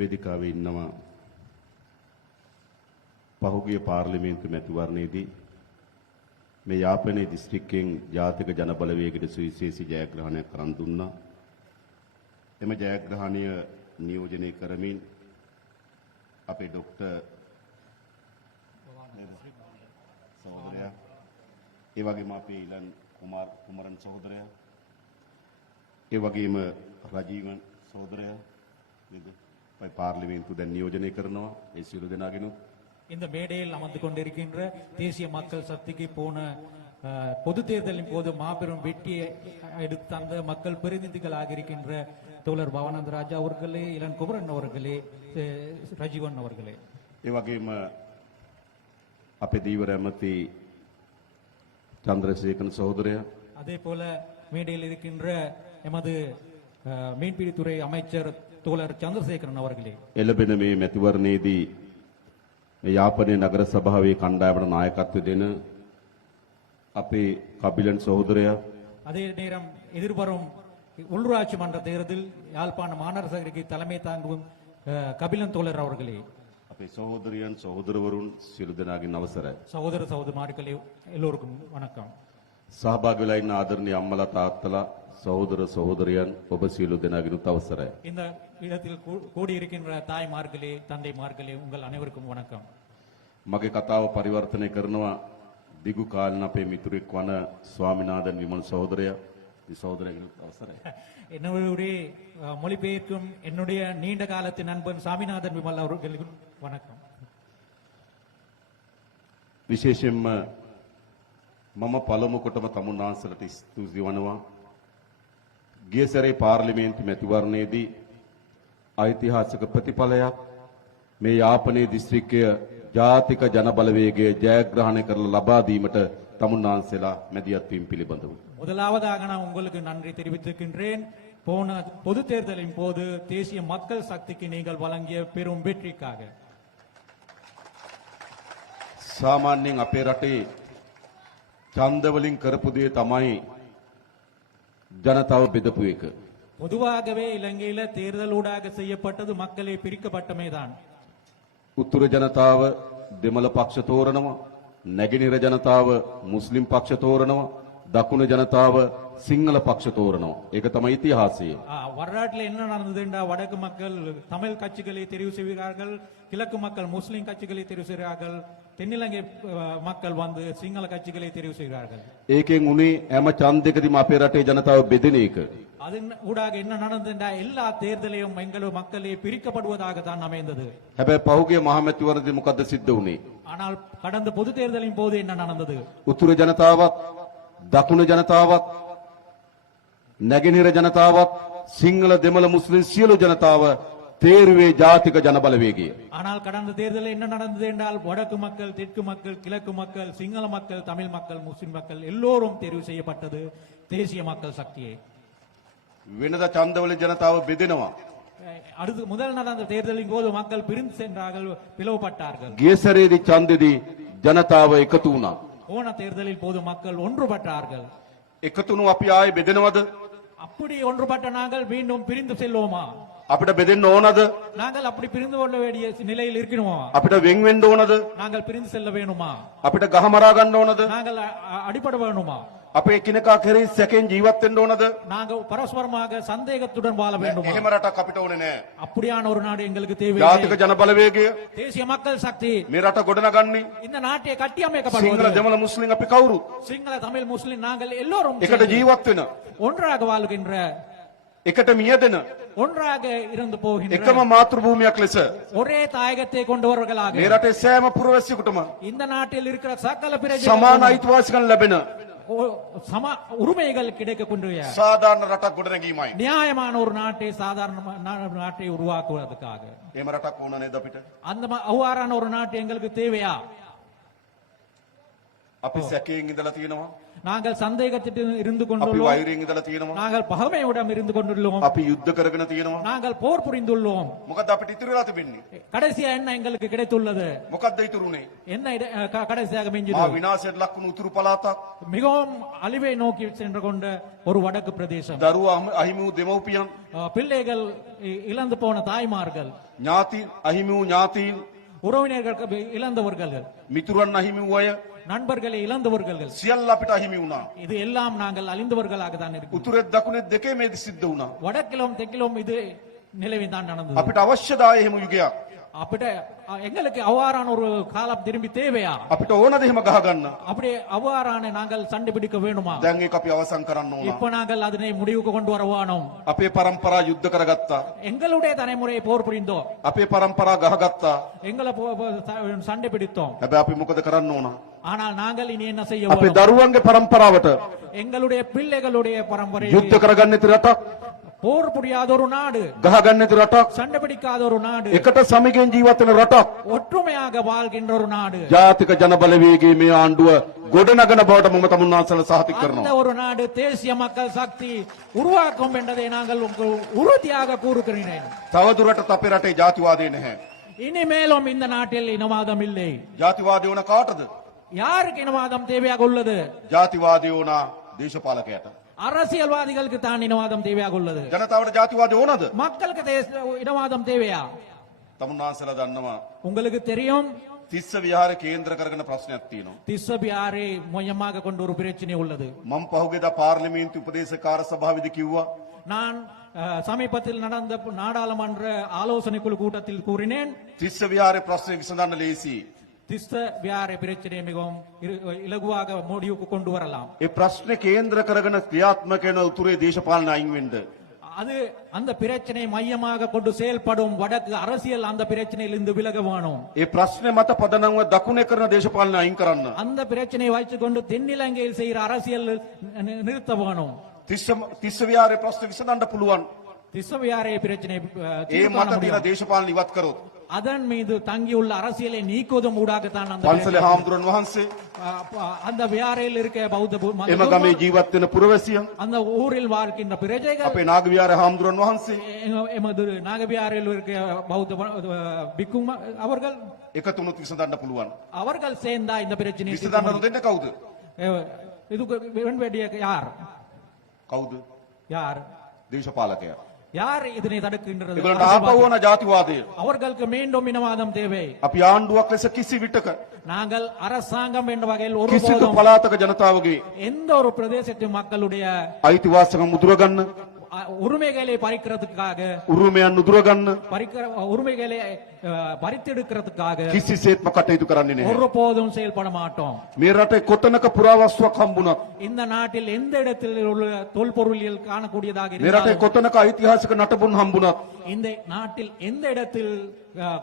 වේදිකාවේ ඉන්නවා පහුගිය පාර්ලිමේන්තු මැතිවරණයේදී මේ යාපනයේ දිස්ත්‍රික්කයෙන් ජාතික ජනබලවේගයට සුවිශේෂී ජයග්‍රහණයක් කරන් දුන්නා. එම ජයග්‍රහණය නියෝජනය කරමින් අපේ ડોක්ටර් සහෝදරයා ඒ වගේම අපේ ඊලන් කුමරන් සහෝදරයා ඒ වගේම රජීවන් සහෝදරයා නේද? අපි පාර්ලිමේන්තු දැන් නියෝජනය කරනවා ඒ සියලු දෙනාගෙනුත් இந்த மேடையில் அமர்ந்து கொண்டிருக்கின்ற தேசிய மக்கள் சக்திக்கு போன பொது தேர்தலின் போது மாபெரும் வெற்றியை எடுத்து தந்த மக்கள் பிரதிநிதிகளாக இருக்கின்ற தோழர் பவானந்த ராஜா அவர்களே, இளன் குமரன் அவர்களே, ரஜீவன் அவர்களே. ඒ වගේම අපේ දීවර ඇමති චන්ද්‍රසේකරන් සහෝදරයා அதே போல மேடையில் இருக்கின்ற எமது மீன்பிடித்துறை அமைச்சர் தோழர் சந்திரசேகரன் அவர்களே. එළබෙන මේ මැතිවරණයේදී මේ යාපනයේ නගර සභාවේ කණ්ඩායමට නායකත්වය දෙන අපේ කබිලන් සහෝදරයා அதே நேரம் எதிர்வரும் உள்ளூராட்சி மன்ற தேர்தல் யாழ்ப்பாண மாநகர சபைக்கு தலைமை தாங்கும் கபிலன் தோழர் அவர்களே. අපේ සහෝදරයන් සහෝදරවරුන් සියලු දෙනාගෙන් අවසරයි. சகோதர சகோதரிமார்களே, எல்லோருக்கும் வணக்கம். සහභාගී වෙලා ඉන්න ආදරණීය අම්මලා තාත්තලා සහෝදර සහෝදරයන් ඔබ සියලු දෙනාගෙනුත් අවසරයි. இந்த இடத்தில் கூடியிருக்கின்ற தாய்மார்களே, தந்தைமார்களே, உங்கள் அனைவருக்கும் வணக்கம். මගේ කතාව පරිවර්තනය කරනවා දිගු කාලන අපේ මිතුරෙක් වන ස්වාමිනාදන් විමල් සහෝදරයා. මේ සහෝදරයාගෙනුත් අවසරයි. என்னுடைய மொழிபெயர்க்கும் என்னுடைய நீண்ட காலத்தின் நண்பன் சாமிநாதன் விமல் அவர்களுக்கும் வணக்கம். විශේෂයෙන්ම මම පළමු කොටම තමුන්නාන්සලට ස්තුති වනවා. ගිය සැරේ පාර්ලිමේන්තු මැතිවරණයේදී ඓතිහාසික ප්‍රතිඵලයක් මේ යාපනයේ දිස්ත්‍රික්කය ජාතික ජනබලවේගයේ ජයග්‍රහණය කරලා ලබා දීමට තමුන්නාන්සලා මැදිහත් වීම පිළිබඳව முதலாவதாக நான் உங்களுக்கு நன்றி தெரிவித்திருக்கின்றேன். போன பொது தேர்தலின் போது தேசிய மக்கள் சக்திக்கு நீங்கள் வழங்கிய பெரும் வெற்றிக்காக. සාමාන්‍යයෙන් අපේ රටේ ඡන්ද වලින් කරපු දේ තමයි ජනතාව බෙදපු එක. பொதுவாகவே இலங்கையில தேர்தலூடாக செய்யப்பட்டது மக்களை பிரிக்கப்பட்டமைதான். උතුර ජනතාව දෙමළ පක්ෂ තෝරනවා, නැගෙනහිර ජනතාව මුස්ලිම් පක්ෂ තෝරනවා, දකුණු ජනතාව සිංහල පක්ෂ තෝරනවා. ඒක තමයි ඉතිහාසය. வரலாற்றில் என்ன நடந்ததுண்டா, வடக்கு மக்கள் தமிழ் கட்சிகளை தெரிவு செய்கிறார்கள், கிழக்கு மக்கள் முஸ்லிம் கட்சிகளை தெரிவு செய்கிறார்கள், தென்னிலங்கை மக்கள் வந்து சிங்கள கட்சிகளை தெரிவு செய்கிறார்கள். ඒකෙන් උනේ හැම ඡන්දයකදීම අපේ රටේ ජනතාව බෙදෙන එක. அதன் ஊடாக என்ன நடந்ததுண்டா, எல்லா தேர்தலையும் எங்கள் மக்களே பிரிக்கப்படுவதாக தான் அமைந்தது. හැබැයි පහුගිය මහමැතිවරණදී මොකද්ද සිද්ධ වුනේ? ஆனால் கடந்த பொது தேர்தலின் போது என்ன நடந்தது? උතුර ජනතාවත්, දකුණු ජනතාවත්, නැගෙනහිර ජනතාවත්, සිංහල දෙමළ මුස්ලිම් සියලු ජනතාව තේරුවේ ජාතික ජනබලවේගය. ஆனால் கடந்த தேர்தலில் என்ன நடந்தது என்றால், வடக்கு மக்கள், தெற்கு மக்கள், கிழக்கு மக்கள், சிங்கள மக்கள், தமிழ் மக்கள், முஸ்லிம் மக்கள் எல்லோரும் தெரிவு செய்யப்பட்டது தேசிய மக்கள் சக்தியை. වෙනද ඡන්දවල ජනතාව බෙදෙනවා. அடுத்து முதல் நடந்த தேர்தலின் போது மக்கள் பிரிந்து சென்றார்கள், பிளவுபட்டார்கள். ගිය සැරේදී ඡන්දෙදී ජනතාව එකතු වුණා. போன தேர்தலில் போது மக்கள் ஒன்றுபட்டார்கள். එකතුණු අපි ආයේ බෙදෙනවද? அப்படி ஒன்றுபட்ட நாங்கள் மீண்டும் பிரிந்து செல்வோமா? අපිට බෙදෙන්න ඕනද? நாங்கள் அப்படி பிரிந்து கொள்ள வேண்டிய நிலையில் இருக்கணுமா? අපිට වෙන් වෙන්න ඕනද? நாங்கள் பிரிந்து செல்ல வேணுமா? අපිට ගහමරා ගන්න ඕනද? நாங்கள் அடிபட வேணுமா? අපේ එකිනෙකා කෙරෙහි සැකෙන් ජීවත් වෙන්න ඕනද? நாங்கள் பரஸ்பரமாக சந்தேகத்துடன் வாழ வேண்டுமா? එහෙම රටක් අපිට ඕනේ නෑ. அப்படியான ஒரு நாடு எங்களுக்கு தேவை. ජාතික ජනබලවේගය தேசிய மக்கள் சக்தி මේ රට ගොඩනගන්නේ இந்த நாட்டை සිංහල கட்டியமைக்கப்படுவது දෙමළ මුස්ලිම් අපි කවුරුත් சிங்கள தமிழ் முஸ்லிம் நாங்கள் எல்லோரும் එකට சேர்ந்து ජීවත් වෙන, ஒன்றாக வாழ்கின்ற, එකට මියදෙන ஒன்றாக இருந்து போகின்ற එකම මාතෘ භූමියක් ලෙස ஒரே தாயகத்தை கொண்டவர்களாக මේ රටේ සෑම පුරවැසියෙකුටම இந்த நாட்டில் இருக்கிற சகல සමාන பிரஜைகளுக்கும் අයිතිවාසිකම් ලැබෙන சம உரிமைகள் கிடைக்கக்கூடிய සාධාරණ රටක් ගොඩනැගීමයි. நியாயமான ஒரு நாட்டை, சாதாரண நாட்டை உருவாக்குவதற்காக එහෙම රටක් ඕන නේද අපිට? அந்த அவ்வாறான ஒரு நாட்டு எங்களுக்கு தேவையா? අපි සැකයෙන් ඉඳලා තියෙනවා. நாங்கள் சந்தேகத்திட்டு இருந்து අපි கொண்டுள்ளோம், වෛරයෙන් ඉඳලා තියෙනවා. நாங்கள் பகைமையுடன் இருந்து கொண்டுள்ளோம், අපි යුද්ධ කරගෙන තියෙනවා. நாங்கள் போர் புரிந்துள்ளோம். මොකද අපිට ඉතුරු වෙලා තිබෙන්නේ? கடைசியா என்ன எங்களுக்கு கிடைத்துள்ளது? මොකද්ද ඉතුරුනේ? என்ன கடைசியாக මා மிஞ்சது? විනාශයට ලක් වුණු උතුරු පළාතක්, மிகவும் அழிவை நோக்கி சென்று கொண்ட ஒரு வடக்கு பிரதேசம், දරුවා අහිමි වූ දෙමව්පියන්, பிள்ளைகள் இழந்து போன தாய்மார்கள், ඥාතීන් අහිමි වූ ඥාතීන්, உறவினர்கள் இழந்தவர்கள், මිතුරන් අහිමි වූ අය நண்பர்களை இழந்தவர்கள், සියල්ල අපිට අහිමි වුණා. இது எல்லாம் நாங்கள் அழிந்தவர்களாக தான் இருக்கிறோம். උතුරෙත් දකුණෙත් දෙකේ මේක සිද්ධ වුණා. வடக்கிலும் தெற்கிலும் இது நிலவிதான் நடந்தது. අපිට අවශ්‍යතාවය එහෙම යුගයක්. අපිට எங்களுக்கு அவ்வாறான ஒரு காலம் திரும்பி தேவையா? අපිට ඕනද එහෙම ගහගන්න? அப்படி அவ்வாறான நாங்கள் சண்டை பிடிக்க வேணுமா? දැන් ඒක අපි අවසන් කරන්න ඕන. இப்ப நாங்கள் அதனை முடிவுக்கு கொண்டு வர வேணும். අපේ પરම්පරා යුද්ධ කරගත්තා. எங்களுடைய தலைமுறையை போர் புரிந்தோம், අපේ પરම්පරා ගහගත්තා. எங்களை சண்டை பிடித்தோம். හැබැයි අපි මොකද කරන්න ඕන? ஆனால் நாங்கள் இனி என்ன செய்ய අපේ வேண்டும்? දරුවන්ගේ પરම්පරාවට எங்களுடைய பிள்ளைகளுடைய பரம்பரை යුද්ධ කරගන්න නැති රටක්, போர் புரியாத ஒரு நாடு, ගහගන්න නැති රටක්, சண்டை பிடிக்காத ஒரு நாடு, එකට සමගින් ජීවත් වෙන රටක්, ஒற்றுமையாக வாழ்கின்ற ஒரு நாடு, ජාතික ජනබලවේගයේ මේ ආණ්ඩුව ගොඩනගන බවට මම තමුන්නාන්සල සහතික அந்த කරනවා. ஒரு நாடு தேசிய மக்கள் சக்தி உருவாக்கும் என்பதை நாங்கள் உறுதியாக கூறுகிறேன். තවදුරටත් අපේ රටේ ජාතිවාදය නැහැ. இனிமேலும் இந்த நாட்டில் இனவாதம் இல்லை. ජාතිවාදය ඕන කාටද? யாருக்கு இனவாதம் தேவையாக உள்ளது? ජාතිවාදය ඕන දේශපාලකයට. அரசியல்வாதிகளுக்கு தான் இனவாதம் தேவையாக உள்ளது. ජනතාවට ජාතිවාදය ඕනද? மக்களுக்கு இனவாதம் தேவையா? තමුන්නාන්සලා දන්නවා உங்களுக்கு தெரியும், තිස්ස විහාර කේන්ද්‍ර කරගෙන ප්‍රශ්නයක් තියෙනවා. திஸ்ஸபியாரை மையமாக கொண்டு ஒரு பிரச்சனை உள்ளது. මම පහුගියදා පාර්ලිමේන්තු උපදේශකාර සභාවේදී කිව්වා நான் சமீபத்தில் நடந்த நாடாளுமன்ற ஆலோசனை குழு கூட்டத்தில் கூறினேன், තිස්ස විහාරේ ප්‍රශ්නේ විසඳන්න ලේසි. திஸ்ஸ வியாரை பிரச்சனை மிகவும் இலகுவாக முடிவுக்கு கொண்டு வரலாம். ඒ ප්‍රශ්නේ කේන්ද්‍ර කරගෙන ක්‍රියාත්මක වෙන උතුරේ දේශපාලන අයින් වෙන්න. அது அந்த பிரச்சனை மையமாக கொண்டு செயல்படும் வடக்கு அரசியல் அந்த பிரச்சனையிலிருந்து விலக வேணும். ඒ ප්‍රශ්නේ මත පදනම්ව දකුණේ කරන දේශපාලන අයින් කරන්න. அந்த பிரச்சனையை வைத்துக் கொண்டு தென்னிலங்கையில் செய்கிற அரசியல் நிறுத்த வேணும். තිස්ස විහාරේ ප්‍රශ්නේ විසඳන්න පුළුවන්. திஸ்ஸவியாரை பிரச்சனை ඒ මත තියෙන දේශපාලන ඉවත් කරොත්. அதன் மீது தங்கியுள்ள அரசியலை நீக்குவதும் ஊடாகத்தான் அந்த පන්සලේ හාමුදුරන් වහන්සේ அந்த வியாரையில் இருக்க பௌத்த එම ගමේ ජීවත් වෙන පුරවැසියන් அந்த ஊரில் வாழ்கின்ற பிரஜைகள், අපේ නාග විහාරේ හාමුදුරන් වහන්සේ எமது நாகவியாரில் இருக்க பௌத்த பிக்கும் அவர்கள் එකතුණුත් විසඳන්න පුළුවන්. அவர்கள் சேர்ந்தா இந்த பிரச்சனை විසඳන්න නොදෙන්න කවුද? இதுக்கு வேண்டிய யார்? කවුද? யார் දේශපාලකයා. யார் இதனை தடுக்கின்றது? ඒගොල්ලන්ට ආපහු වන ජාතිවාදය. அவர்களுக்கு மீண்டும் இனவாதம் தேவை. අපි ආණ්ඩුවක් ලෙස කිසි විටක நாங்கள் அரசாங்கம் என்ற வகையில் කිසිදු ஒருபோதும் පළාතක ජනතාවගේ எந்த ஒரு பிரதேசத்து மக்களுடைய අයිතිවාසිකම් මුදුරගන්න, உரிமைகளை பறிக்கிறதுக்காக, උරුමයන් නුදුරගන්න உரிமைகளை பறித்தெடுக்கிறதுக்காக කිසිසේත්ම කටයුතු කරන්නේ නැහැ. ஒருபோதும் செயல்பட மாட்டோம். මේ රටේ කොතනක පුරාවස්තුවක් හම්බුණත්, இந்த நாட்டில் எந்த இடத்தில் உள்ள தொல்பொருளியல் காணக்கூடியதாக මේ රටේ இருந்தாலும், කොතනක ஐතිහාසික නටබුන් හම්බුණත්, இந்த நாட்டில் எந்த இடத்தில்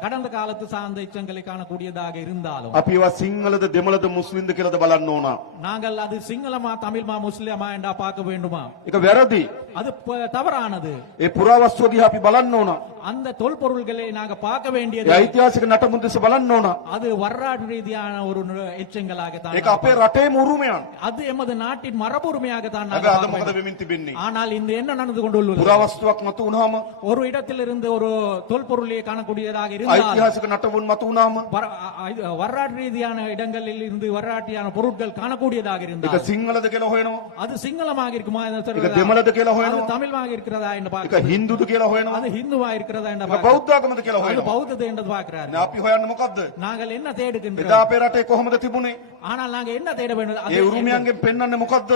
கடந்த காலத்து சார்ந்த எச்சங்களை காணக்கூடியதாக இருந்தாலும் අපි ඒවා සිංහලද දෙමළද මුස්ලිම්ද කියලාද බලන්න ඕන. நாங்கள் அது சிங்களமா தமிழ்மா முஸ்லிமா என்றா பார்க்க வேண்டுமா? ඒක වැරදි. அது தவறானது. ඒ පුරාවස්තුව දිහා අපි බලන්න ඕන. அந்த தொல்பொருள்களை நாங்க பார்க்க வேண்டியது, ඒ ஐතිහාසික නටබුන් දෙස බලන්න ඕන. அது வரலாற்று ரீதியான ஒரு எச்சங்களாகத்தான் ඒක අපේ රටේම උරුමයන්. அது எமது நாட்டின் மரபுரிமையாகத்தான் හැබැයි நாங்கள் අද பார்க்க මොකද வேண்டும். වෙමින් තිබෙන්නේ? ஆனால் இந்த என்ன நடந்து கொண்டுள்ளது? පුරාවස්තුවක් මත වුණාම, ஒரு இடத்திலிருந்து ஒரு தொல்பொருளை காணக்கூடியதாக இருந்தால், ஐතිහාසික නටබුන් මත වුණාම வரலாற்று ரீதியான இடங்களில் இருந்து வரலாற்றியான பொருட்கள் காணக்கூடியதாக ඒක இருந்தால் සිංහලද කියලා හොයනවා. அது சிங்களமாக இருக்குமா என்று ඒක சொல்றதா? දෙමළද කියලා அது හොයනවා. தமிழமாக இருக்கிறதா என்று ඒක பார்க்கிறார். හින්දුද කියලා හොයනවා. அது ஹிந்துவா இருக்கிறதா என்று ඒක பார்க்கிறார். බෞද්ධ ආගමද කියලා அது හොයනවා. பௌத்தது என்று பார்க்கிறார். දැන් අපි හොයන්නේ මොකද්ද? நாங்கள் என்ன එදා தேடுகின்றோம்? අපේ රටේ කොහොමද තිබුණේ? ஆனால் நாங்க என்ன தேட வேண்டும்? அது ඒ උරුමයන්ගෙන් පෙන්වන්නේ මොකද්ද?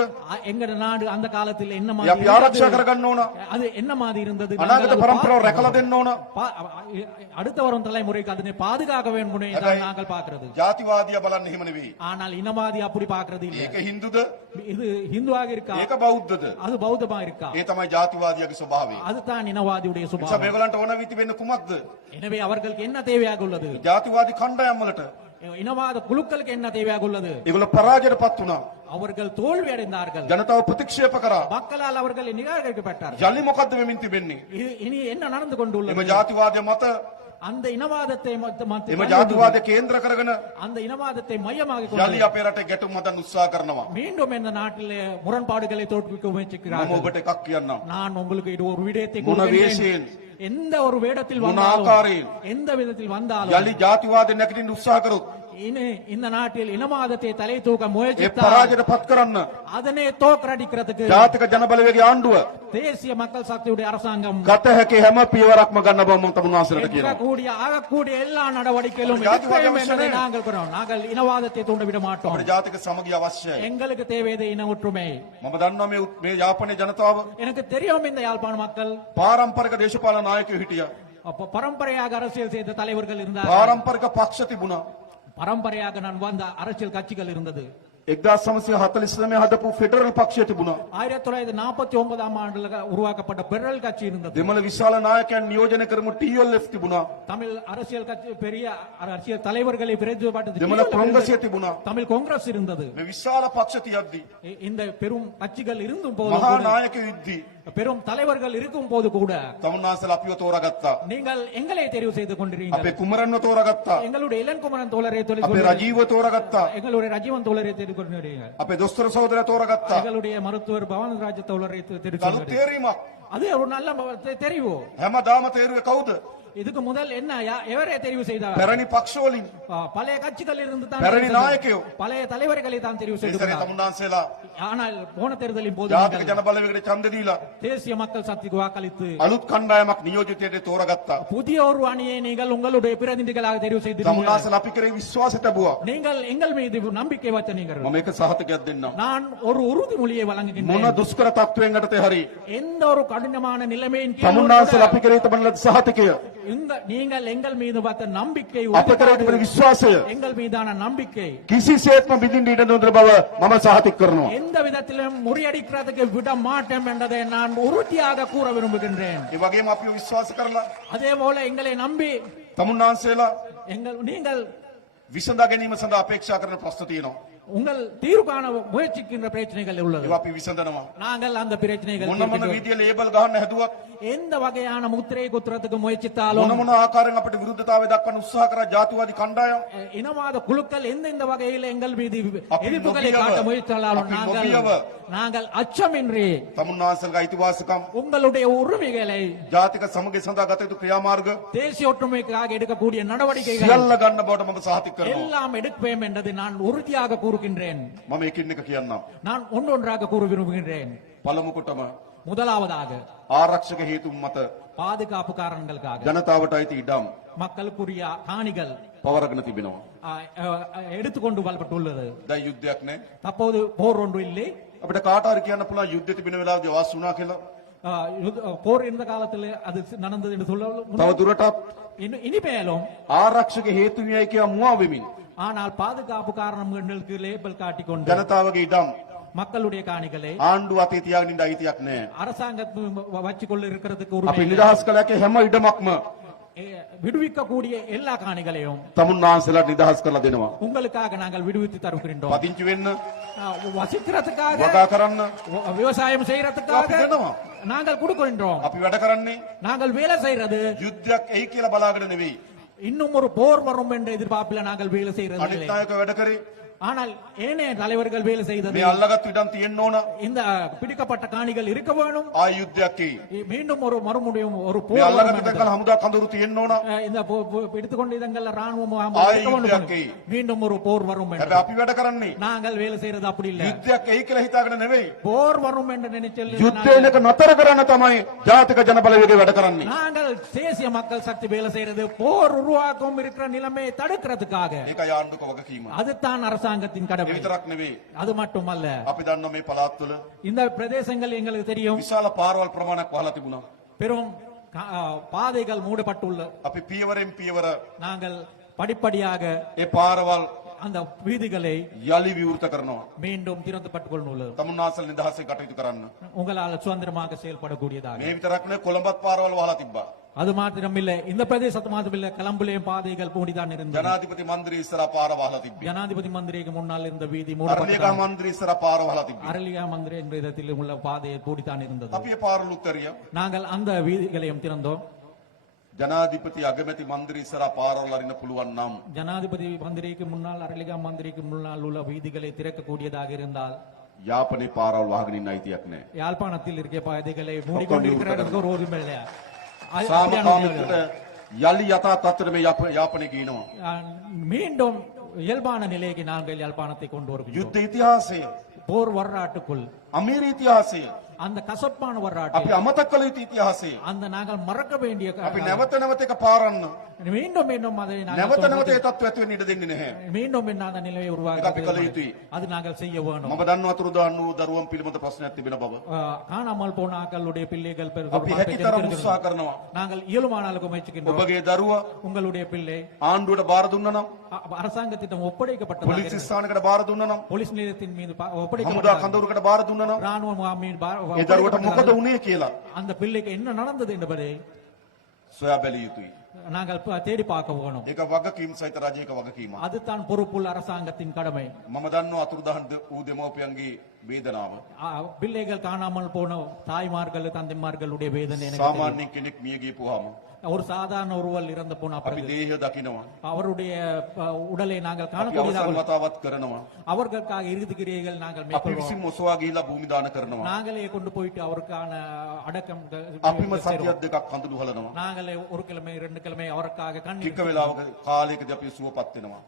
எங்க நாடு அந்த காலத்தில் என்ன ඒ மாதிரி අපි ආරක්ෂා இருந்தது? කරගන්න ඕන. அது என்ன மாதிரி இருந்தது? අනාගත நாங்கள் அதை පරම්පරාව பார்க்க රැකලා දෙන්න ඕන. அடுத்த வரும் தலைமுறைக்கு அதனை பாதுகாக்க வேண்டும் என்று தான் நாங்கள் பார்க்கிறது. ජාතිවාදියා බලන්න එහෙම නෙවෙයි. ஆனால் இனவாதி அப்படி பார்க்கிறது இல்லை. ඒක හින්දුද? இது ஹிந்துவாக இருக்கா? ඒක බෞද්ධද? அது பௌத்தமா இருக்கா? ඒ තමයි ජාතිවාදියාගේ ස්වභාවය. அதுதான் இனவாதியுடைய නිසා சுபாவம். මේගොල්ලන්ට ඕන වී තිබෙන්නේ කුමක්ද? எனவே அவர்களுக்கு என்ன தேவையாக உள்ளது? ජාතිවාදී කණ්ඩායම් වලට இனவாத குழுக்களுக்கு என்ன தேவையாக உள்ளது? ඒගොල්ලෝ පරාජයටපත් වුණා. அவர்கள் தோல்வி அடைந்தார்கள். ජනතාව ප්‍රතික්ෂේප කරා. மக்களால் அவர்கள் நிராகரிக்கப்பட்டார்கள். යලි මොකද්ද වෙමින් තිබෙන්නේ? இனி என்ன நடந்து கொண்டுள்ளது? එම ජාතිවාදය මත அந்த இனவாதத்தை එම ජාතිවාදය කේන්ද්‍ර කරගෙන அந்த இனவாதத்தை மையமாக යලි கொண்டு අපේ රටේ ගැටුම් හදන්න උත්සාහ කරනවා. மீண்டும் இந்த நாட்டிலே முரண்பாடுகளை தோற்றுவிக்க මම முயற்சிக்கிறார்கள். ඔබට එකක් කියන්නම්. நான் உங்களுக்கு இது ஒரு விடயத்தை මොන கொடுக்கின்றேன். වේශයෙන් எந்த ஒரு வேடத்தில் මොන வந்தாலும் ආකාරයෙන් எந்த விதத்தில் வந்தாலும் යලි ජාතිවාදය නැගිටින්න උත්සාහ කරොත් இந்த நாட்டில் இனவாதத்தை தலை தூக்க ඒ முயற்சித்தால் පරාජයට පත් කරන්න அதனை தோற்கடிக்கிறதுக்கு ජාතික ජනබලවේගයේ ආණ්ඩුව தேசிய மக்கள் சக்தியுடைய அரசாங்கம் ගත හැකි හැම පියවරක්ම ගන්න බව මම තමුන්නාසලට කියනවා. எடுக்கக்கூடிய ஆகக்கூடிய எல்லா நடவடிக்கைகளும் ஜாதி எடுப்பேன் வாரியம் என்பதை சரி. நாங்கள் கூறுகிறோம். நாங்கள் இனவாதத்தை தூண்டிவிட மாட்டோம். අපේ ජාතික සමගිය අවශ්‍යයි. எங்களுக்கு தேவையது இன ஒற்றுமை. මම දන්නවා මේ යාපනයේ ජනතාව எனக்கு தெரியும் இந்த யாழ்ப்பாண மக்கள் පාරම්පරික දේශපාලන නායකයෝ හිටියා. அப்ப பரம்பரையாக அரசியல் செய்த தலைவர்கள் இருந்தார்கள். පාරම්පරික පක්ෂ තිබුණා. பரம்பரையாக நான் வந்த அரசியல் கட்சிகள் இருந்தது. 1949 හදපු ෆෙඩරල් පක්ෂය තිබුණා. 1949ஆம் ஆண்டுல உருவாக்கப்பட்ட பெரல் கட்சி இருந்தது. දෙමළ විශාල නායකයන් නියෝජනය කරමු TLF තිබුණා. தமிழ் அரசியல் கட்சி பெரிய அரசியல் தலைவர்களை பிரதிநிதித்துவப்படுத்தி දෙමළ කොංග්‍රසය තිබුණා. தமிழ் காங்கிரஸ் இருந்தது. මේ විශාල පක්ෂ තියද්දි இந்த பெரும் கட்சிகள் இருந்தும் போது මහා கூட, නායකයෝ ඉද්දි பெரும் தலைவர்கள் இருக்கும் போது கூட තමුන්නාසලා අපිව තෝරාගත්තා. நீங்கள் எங்களை தெரிவு செய்து අපේ கொண்டிருக்கிறீர்கள். කුමරන්ව තෝරාගත්තා. எங்களுடைய இளன்குமரன் தோழரை தெரிவு අපේ கொண்டிருக்கிறீர்கள். රජීව තෝරාගත්තා. எங்களுடைய ரஜீவன் தோழரை தெரிவு கொண்டிருக்கிறீர்கள். අපේ දොස්තර සහෝදරයා තෝරාගත්තා. எங்களுடைய மருத்துவர் பவனராஜ தோழரை தெரிவு කලු கொண்டிருக்கிறீர்கள். තේරීමක්. அது ஒரு நல்ல தெரிவு. හැමදාම තේරුවේ කවුද? இதுக்கு முதல் என்ன எவரே தெரிவு செய்தார்? පැරණි පක්ෂ වලින් பழைய கட்சிகள் இருந்து தான் පැරණි தெரிவு செய்தார். නායකයෝ. பழைய தலைவர்களை தான் தெரிவு මේ සැරේ செய்தார். තමුන්නාසලා ஆனால் போன தேர்தலின் போது ජාතික நீங்கள் ජනබලවේගයට ඡන්ද දීලා தேசிய மக்கள் சக்திக்கு வாக்களித்து අලුත් කණ්ඩායමක් නියෝජිතයට තෝරාගත්තා. புதிய ஒரு அணியை நீங்கள் உங்களுடைய பிரதிநிதிகளாக தெரிவு செய்தீர்கள். තමුන්නාසලා අපි කරේ විශ්වාස තබුවා. நீங்கள் எங்கள் மீது நம்பிக்கை வச்ச நீங்கள். මම එක සහතිකයක් දෙන්නම්. நான் ஒரு உறுதிமொழியை මොන வழங்குகின்றேன். දුෂ්කර තත්වයෙන් යටතේ හරි எந்த ஒரு கடினமான நிலைமையின் கீழ் තමුන්නාසලා අපි කරේ තබන ලද සහතිකය நீங்கள் எங்கள் மீது வைத்த நம்பிக்கை අප කරේ තිබෙන විශ්වාසය எங்கள் மீதான நம்பிக்கை කිසිසේත්ම බිඳින්න ඉඩ නොදෙන බව මම සහතික කරනවා. எந்த விதத்திலும் முறியடிக்கிறதுக்கு விட மாட்டோம் என்பதை நான் உறுதியாக கூற விரும்புகின்றேன். ඒ වගේම අපිව විශ්වාස කරලා அதே போல எங்களை நம்பி තමුන්නාසලා நீங்கள் විසඳා ගැනීම සඳහා අපේක්ෂා කරන ප්‍රශ්න තියෙනවා. உங்கள் தீர்வு காண முயற்சிக்கின்ற பிரச்சனைகள் உள்ளது. ඒවා අපි විසඳනවා. நாங்கள் அந்த பிரச்சனைகள் මොන මොන தீர்க்கிறோம். විදිය ලේබල් ගහන්න හැදුවත් எந்த வகையான முத்திரை குத்துறதுக்கு මොන முயற்சித்தாலும் මොන ආකාරයෙන් අපිට විරුද්ධතාවය දක්වන්න උත්සාහ කරා ජාතිවාදී කණ්ඩායම් இனவாத குழுக்கள் எந்தெந்த வகையில் எங்கள் மீது அப்படி எதிர்ப்புகளை நொபியவ. காட்ட முயற்சித்தாலும் அப்படி நாங்கள் நொபியவ. நாங்கள் அச்சமின்றி තමුන්නාසලගේ අයිතිවාසිකම් உங்களுடைய உரிமைகளை ජාතික සමගිය සඳහා ගත යුතු ක්‍රියාමාර්ග தேசிய ஒற்றுமைக்காக எடுக்கக்கூடிய நடவடிக்கைகள் සියල්ල ගන්න බවට මම සහතික කරනවා. எல்லாம் எடுப்பேன் என்பதை நான் உறுதியாக கூறுகின்றேன். මම එකින් එක කියන්නම්. நான் ஒன்றொன்றாக கூற விரும்புகின்றேன். පළමු කොටම முதலாவதாக ආරක්ෂක හේතුන් මත பாதுகாப்பு காரணங்களுக்காக ජනතාවට අයිති ඉඩම් மக்களுக்குரிய காணிகள் පවරගෙන තිබෙනවා. எடுத்துக்கொண்டு வரப்பட்டுள்ளது. දැන් යුද්ධයක් නැහැ. தற்போது போர் ஒன்று இல்லை. අපිට කාට හරි කියන්න පුළුවන් යුද්ධ තිබෙන වෙලාවදී අවශ්‍ය වුණා කියලා. போர் இருந்த காலத்தில் அது நடந்தது என்று சொல்ல තව දුරටත් இனிமேலும் ආරක්ෂක හේතුන්යයි කියා මුවා වෙමින් ஆனால் பாதுகாப்பு காரணங்களுக்கு லேபிள் காட்டிக்கொண்டு ජනතාවගේ ඉඩම් மக்களுடைய காணிகளை ආණ්ඩුව අතේ තියාගෙන ඉන්න අයිතියක් නැහැ. அரசாங்கத்து வச்சுக்கொள்ள இருக்கிறதுக்கு අපි உரிமை இல்லை. නිදහස් කළාගේ හැම ඉඩමක්ම விடுவிக்கக்கூடிய எல்லா காணிகளையும் තමුන්නාසලට නිදහස් කරලා දෙනවා. உங்களுக்காக நாங்கள் விடுவித்து தருகின்றோம். පදිංචි වෙන්න வசிக்கிறதுக்காக වගා කරන්න விவசாயம் අපි செய்யறதுக்காக දෙනවා. நாங்கள் கொடுக்கின்றோம். අපි වැඩ කරන්නේ நாங்கள் வேலை செய்யறது යුද්ධයක් එයි කියලා බලාගෙන නෙවෙයි. இன்னும் ஒரு போர் வரும் என்ற எதிர்பார்ப்பில் நாங்கள் வேலை செய்யறது අනිත් இல்லை. නායක වැඩ කරේ ஆனால் ஏனைய தலைவர்கள் வேலை செய்தது මේ අල්ලගත් ඉඩම් තියෙන්න ඕන. இந்த பிடிக்கப்பட்ட காணிகள் இருக்க வேணும். ආය යුද්ධයක් එයි. மீண்டும் ஒரு மறுபடியும் ஒரு මේ போர் வரும் අල්ලගත් என்பது. ඉඩම් හමුදා කඳුරු තියෙන්න ඕන. இந்த எடுத்துக்கொண்ட இடங்கள்ல ராணுவம் ஆயுத இருக்க வேண்டும். இயற்கை. மீண்டும் ஒரு போர் வரும் என்று. හැබැයි අපි වැඩ කරන්නේ நாங்கள் வேலை செய்யறது அப்படி இல்ல. යුද්ධයක් එයි කියලා හිතාගෙන නෙවෙයි. போர் வரும் என்று நினைச்சல் යුද්ධයෙන් එක නතර කරන්න තමයි ජාතික ජනබලවේගය වැඩ කරන්නේ. நாங்கள் தேசிய மக்கள் சக்தி வேலை செய்யறது போர் உருவாக்கம் இருக்கிற நிலைமையை தடுக்கிறதுக்காக. ඒකයි ආණ්ඩුක වගකීම. அதுதான் அரசாங்கத்தின் ඒ கடமை. විතරක් නෙවෙයි. அது மட்டுமல்ல, අපි දන්නවා මේ පළාත් තුළ இந்த பிரதேசங்கள் எங்களுக்கு தெரியும் විශාල පාරවල් ප්‍රමාණයක් වහලා තිබුණා. பெரும் பாதைகள் மூடப்பட்டுள்ள. අපි පියවරෙන් පියවර நாங்கள் படிப்படியாக ඒ පාරවල් அந்த வீதிகளை යලි විවෘත කරනවා. மீண்டும் திறந்துපட்டுக் கொள்ளுள்ளது. තමුන්නාසල් නිදහසේ කටයුතු කරන්න. உங்களால் சுதந்திரமாக செயல்படக்கூடியதாக. මේ විතරක් නෙවෙයි කොළඹත් පාරවල් වහලා තිබ්බා. அது மாத்திரமில்லை, இந்த பிரதேசத்து மாத்திரமில்லை, கலம்புலேயும் பாதைகள் மூடிதான் இருந்தது. ජනාධිපති මන්දිරය ඉස්සරහා පාර වහලා තිබ්බේ. ஜனாதிபதி மந்திரிக்கு முன்னால் இருந்த வீதி අරලියගහ மூடப்பட்டது. මන්දිරය ඉස්සරහා පාර වහලා තිබ්බේ. அரளியா மந்திரி என்ற இடத்தில் உள்ள பாதையை கூடித்தான் இருந்தது. අපි ඒ පාරවල් උත්තරිය நாங்கள் அந்த வீதிகளையும் திறந்தோம். ජනාධිපති අගමැති මන්දිරය ඉස්සරහා පාරවල් අරින්න පුළුවන් නම් ஜனாதிபதி மந்திரிக்கு முன்னால் அரளிகா மந்திரிக்கு முன்னால் உள்ள வீதிகளை திறக்கக்கூடியதாக இருந்தால் යාපනයේ පාරවල් වහගෙන ඉන්න අයිතියක් නැහැ. யாழ்ப்பாணத்தில் இருக்க பாதைகளை மூடிக்கொண்டிருக்கிறதுக்கு ஒரு உரிமை இல்லையா? அப்படியான සාමකාමීත්වයට යලි යථා තත්ත්වෙට මේ යාපනයේ ගිනවා. மீண்டும் இயல்பான நிலைக்கு நாங்கள் யாழ்ப்பாணத்தை கொண்டு வருகிறோம். යුද්ධ ඉතිහාසය, போர் வரலாற்றுக்குள் අමීර ඉතිහාසය, அந்த கசப்பான අපි வரலாற்று අමතක කළ යුතු ඉතිහාසය. அந்த நாங்கள் மறக்க வேண்டிய අපි නැවත නැවත එක පාරන්න. மீண்டும் மீண்டும் அதை நாங்கள் නැවත නැවත தொடர்ந்து- ඒ තත්ත්වය ඇති වෙන්න ඉඩ දෙන්නේ නැහැ. மீண்டும் மீண்டும் அந்த நிலையை ඒක අපි உருவாக்க කළ යුතුයි. அது நாங்கள் செய்ய வேணும். මම දන්නවා අතුරුදහන් වූ දරුවන් පිළිබඳ ප්‍රශ්නයක් තිබෙන බව. காணாமல் போன ஆக்களுடைய பிள்ளைகள் අපි தொடர்பாக හැකි තරම් தெரிந்திருக்கிறது. උත්සාහ කරනවා. நாங்கள் இயலுமான அளவுக்கு முயற்சிக்கின்றோம். ඔබගේ දරුවා உங்களுடைய பிள்ளை ආණ්ඩුවට බාර දුන්නා නම්, அரசாங்கத்திடம் ஒப்படைக்கப்பட்டதாக පොලිස් இருக்கிறது. ස්ථානයකට බාර දුන්නා නම්, போலீஸ் நிலையத்தின் மீது හමුදා ஒப்படைக்கப்பட்டதாக කඳවුරකට බාර දුන්නා නම්, ராணுவ மீது ඒ දරුවට මොකද වුනේ කියලා அந்த பிள்ளைக்கு என்ன நடந்தது என்பதை සොයා බැලිය යුතුයි. நாங்கள் தேடி பார்க்க வேணும். ඒක වගකීම් සහිත රජයක වගකීමක්. அதுதான் பொறுப்புள்ள அரசாங்கத்தின் கடமை. මම දන්නවා අතුරුදහන් වූ දෙමව්පියන්ගේ වේදනාව. பிள்ளைகள் காணாமல் போன தாய்மார்கள் தந்தைமார்களுடைய வேதனை எனக்கு தெரியும். සාමාන්‍ය කෙනෙක් මිය ගියපුවාම ஒரு சாதாரண ஒருவர் இறந்து போன අපි பிறகு දේහය දකිනවා. அவருடைய உடலை நாங்கள் අපි காணக்கூடியதாக අවසන් වතාවත් කරනවා. அவர்களுக்காக இறுதி கிரியைகள் நாங்கள் අපි மேற்கொள்வோம். විසින් ඔසවා ගිහිලා භූමි දාන කරනවා. நாங்களே கொண்டு போயிட்டு அவருக்கான அடக்கம் අපිම செய்றோம். සතියක් දෙකක් කඳුළු හලනවා. நாங்களே ஒரு கிழமை 2 கிழமை அவருக்காக ටික கண்ணீர் වෙලාවක කාලයකදී අපි සුවපත් වෙනවා.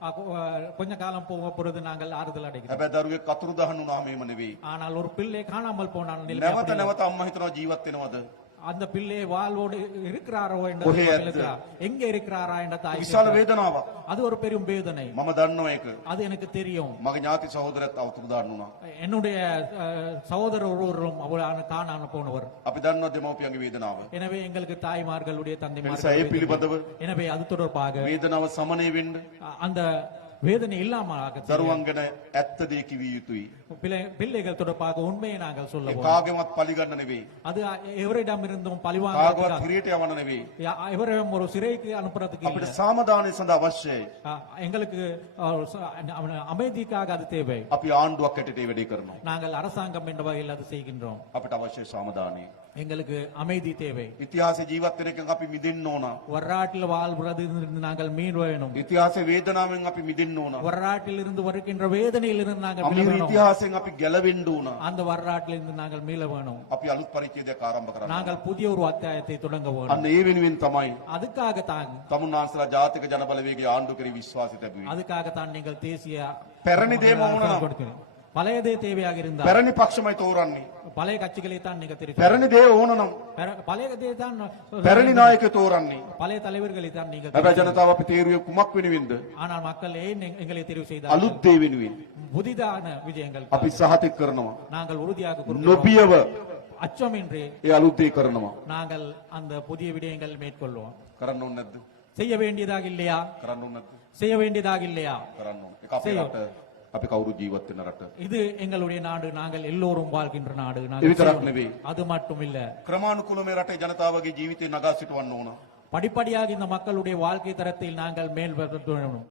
கொஞ்ச காலம் போக பொழுது நாங்கள் ஆறுதல் அடைகிறோம். හැබැයි දරුවෙක් අතුරුදහන් වුණාම එහෙම නෙවෙයි. ஆனால் ஒரு பிள்ளை காணாமல் போனால் நிலைமை නැවත அப்படி இல்லை. නැවත අම්මා හිතනවා ජීවත් වෙනවද? அந்த பிள்ளை வாழ்வோடு இருக்கிறாரோ என்ற කොහේ ඇද්ද? இருக்கிறார். எங்க இருக்கிறாரா என்ற தாய் විශාල கேட்கிறார். වේදනාවක්. அது ஒரு பெரும் வேதனை. මම දන්නවා ඒක. அது எனக்கு தெரியும். මගේ ඥාති සහෝදරයත් අතුරුදහන් වුණා. என்னுடைய சகோதரர் ஒருவரும் அவளான காணாமல் போனவர். අපි දන්නවා දෙමව්පියන්ගේ වේදනාව. எனவே எங்களுக்கு தாய்மார்களுடைய එනිසා ඒ தந்தைமார்கள் පිළිබඳව எனவே அது தொடர்பாக වේදනාව සමනය වෙන්න அந்த வேதனை இல்லாமல் දරුවන් ගැන ඇත්ත දේ කිවිය යුතුයි. பிள்ளைகள் தொடர்பாக உண்மையை நாங்கள் ඒ சொல்லுவோம். කාගෙවත් පරිගන්න නෙවෙයි. அது எவரிடம் இருந்தும் කාගවත් பழிவாங்க හිරියට යවන්න නෙවෙයි. எவரையும் ஒரு சிறைக்கு அனுப்புறதுக்கு අපිට இல்லை. සාමදානය සඳහා අවශ්‍යයි. எங்களுக்கு அமைதிக்காக அது தேவை. අපි ආණ්ඩුවක් හැටියට ඒ වැඩේ කරනවා. நாங்கள் அரசாங்கம் என்ற வகையில் அது செய்கின்றோம். අපිට අවශ්‍ය සාමදානය. எங்களுக்கு அமைதி தேவை. ඉතිහාසයේ ජීවත් වෙන එකෙන් අපි මිදෙන්න ඕන. வரலாற்றில் வாழ்வது நாங்கள் மீள் வேணும். ඉතිහාසයේ වේදනාවෙන් අපි මිදෙන්න ඕන. வரலாற்றில் இருந்து வருகின்ற வேதனையில் இருந்து நாங்கள் மீள අමීර வேணும். ඉතිහාසයෙන් අපි ගැලවෙන්න ඕන. அந்த வரலாற்றில் இருந்து நாங்கள் மீள வேணும். අපි අලුත් පරිච්ඡේදයක් ආරම්භ කරන්න. நாங்கள் புதிய ஒரு அத்தியாயத்தை தொடங்க வேணும். අන්න ඒ වෙනුවෙන් තමයි அதுக்காகத்தான் තමුන්නාන්සලා ජාතික ජනබලවේගයේ ආණ්ඩු කරේ විශ්වාසය ලැබුවේ. அதுக்காகத்தான் நீங்கள் தேசிய පැරණි දේ මොනවා? கொடுக்கிறீங்க. பழையதே தேவையாக இருந்தால் පැරණි පක්ෂමයි තෝරන්නේ. பழைய கட்சிகளை தான் நீங்க தெரிவிக்க පැරණි දේ ඕන නම් பழையதே தான் පැරණි නායකයෝ තෝරන්නේ. பழைய தலைவர்களை தான் நீங்கள் හැබැයි ජනතාව අපි තීරුවේ කුමක් වෙනුවෙන්ද? ஆனால் மக்கள் ஏன் எங்களை தெரிவு செய்தார்கள்? අලුත් දේ වෙනුවෙන්. புதிதான விஜயங்கள் අපි සහතික කරනවා. நாங்கள் உறுதியாக கூறுகிறோம். නොබියව அச்சமின்றி ඒ අලුත් දේ කරනවා. நாங்கள் அந்த புதிய விடயங்கள் மேற்கொள்வோம். කරන්න ඕනේ නැද්ද? செய்ய வேண்டியதாக இல்லையா? කරන්න ඕනේ නැද්ද? செய்ய வேண்டியதாக இல்லையா? කරන්න ඕනේ. ඒක අපේ රට. අපි කවුරු ජීවත් වෙන රට. இது எங்களுடைய நாடு, நாங்கள் எல்லோரும் வாழ்கின்ற நாடு. ඒ நாங்கள் විතරක් செய்வோம். නෙවෙයි. அது மட்டும் இல்ல, ක්‍රමානුකූලව මේ රටේ ජනතාවගේ ජීවිතේ නගා සිටවන්න ඕන. படிப்படியாக இந்த மக்களுடைய வாழ்க்கை தரத்தில் நாங்கள் மேல் வேண்டும்.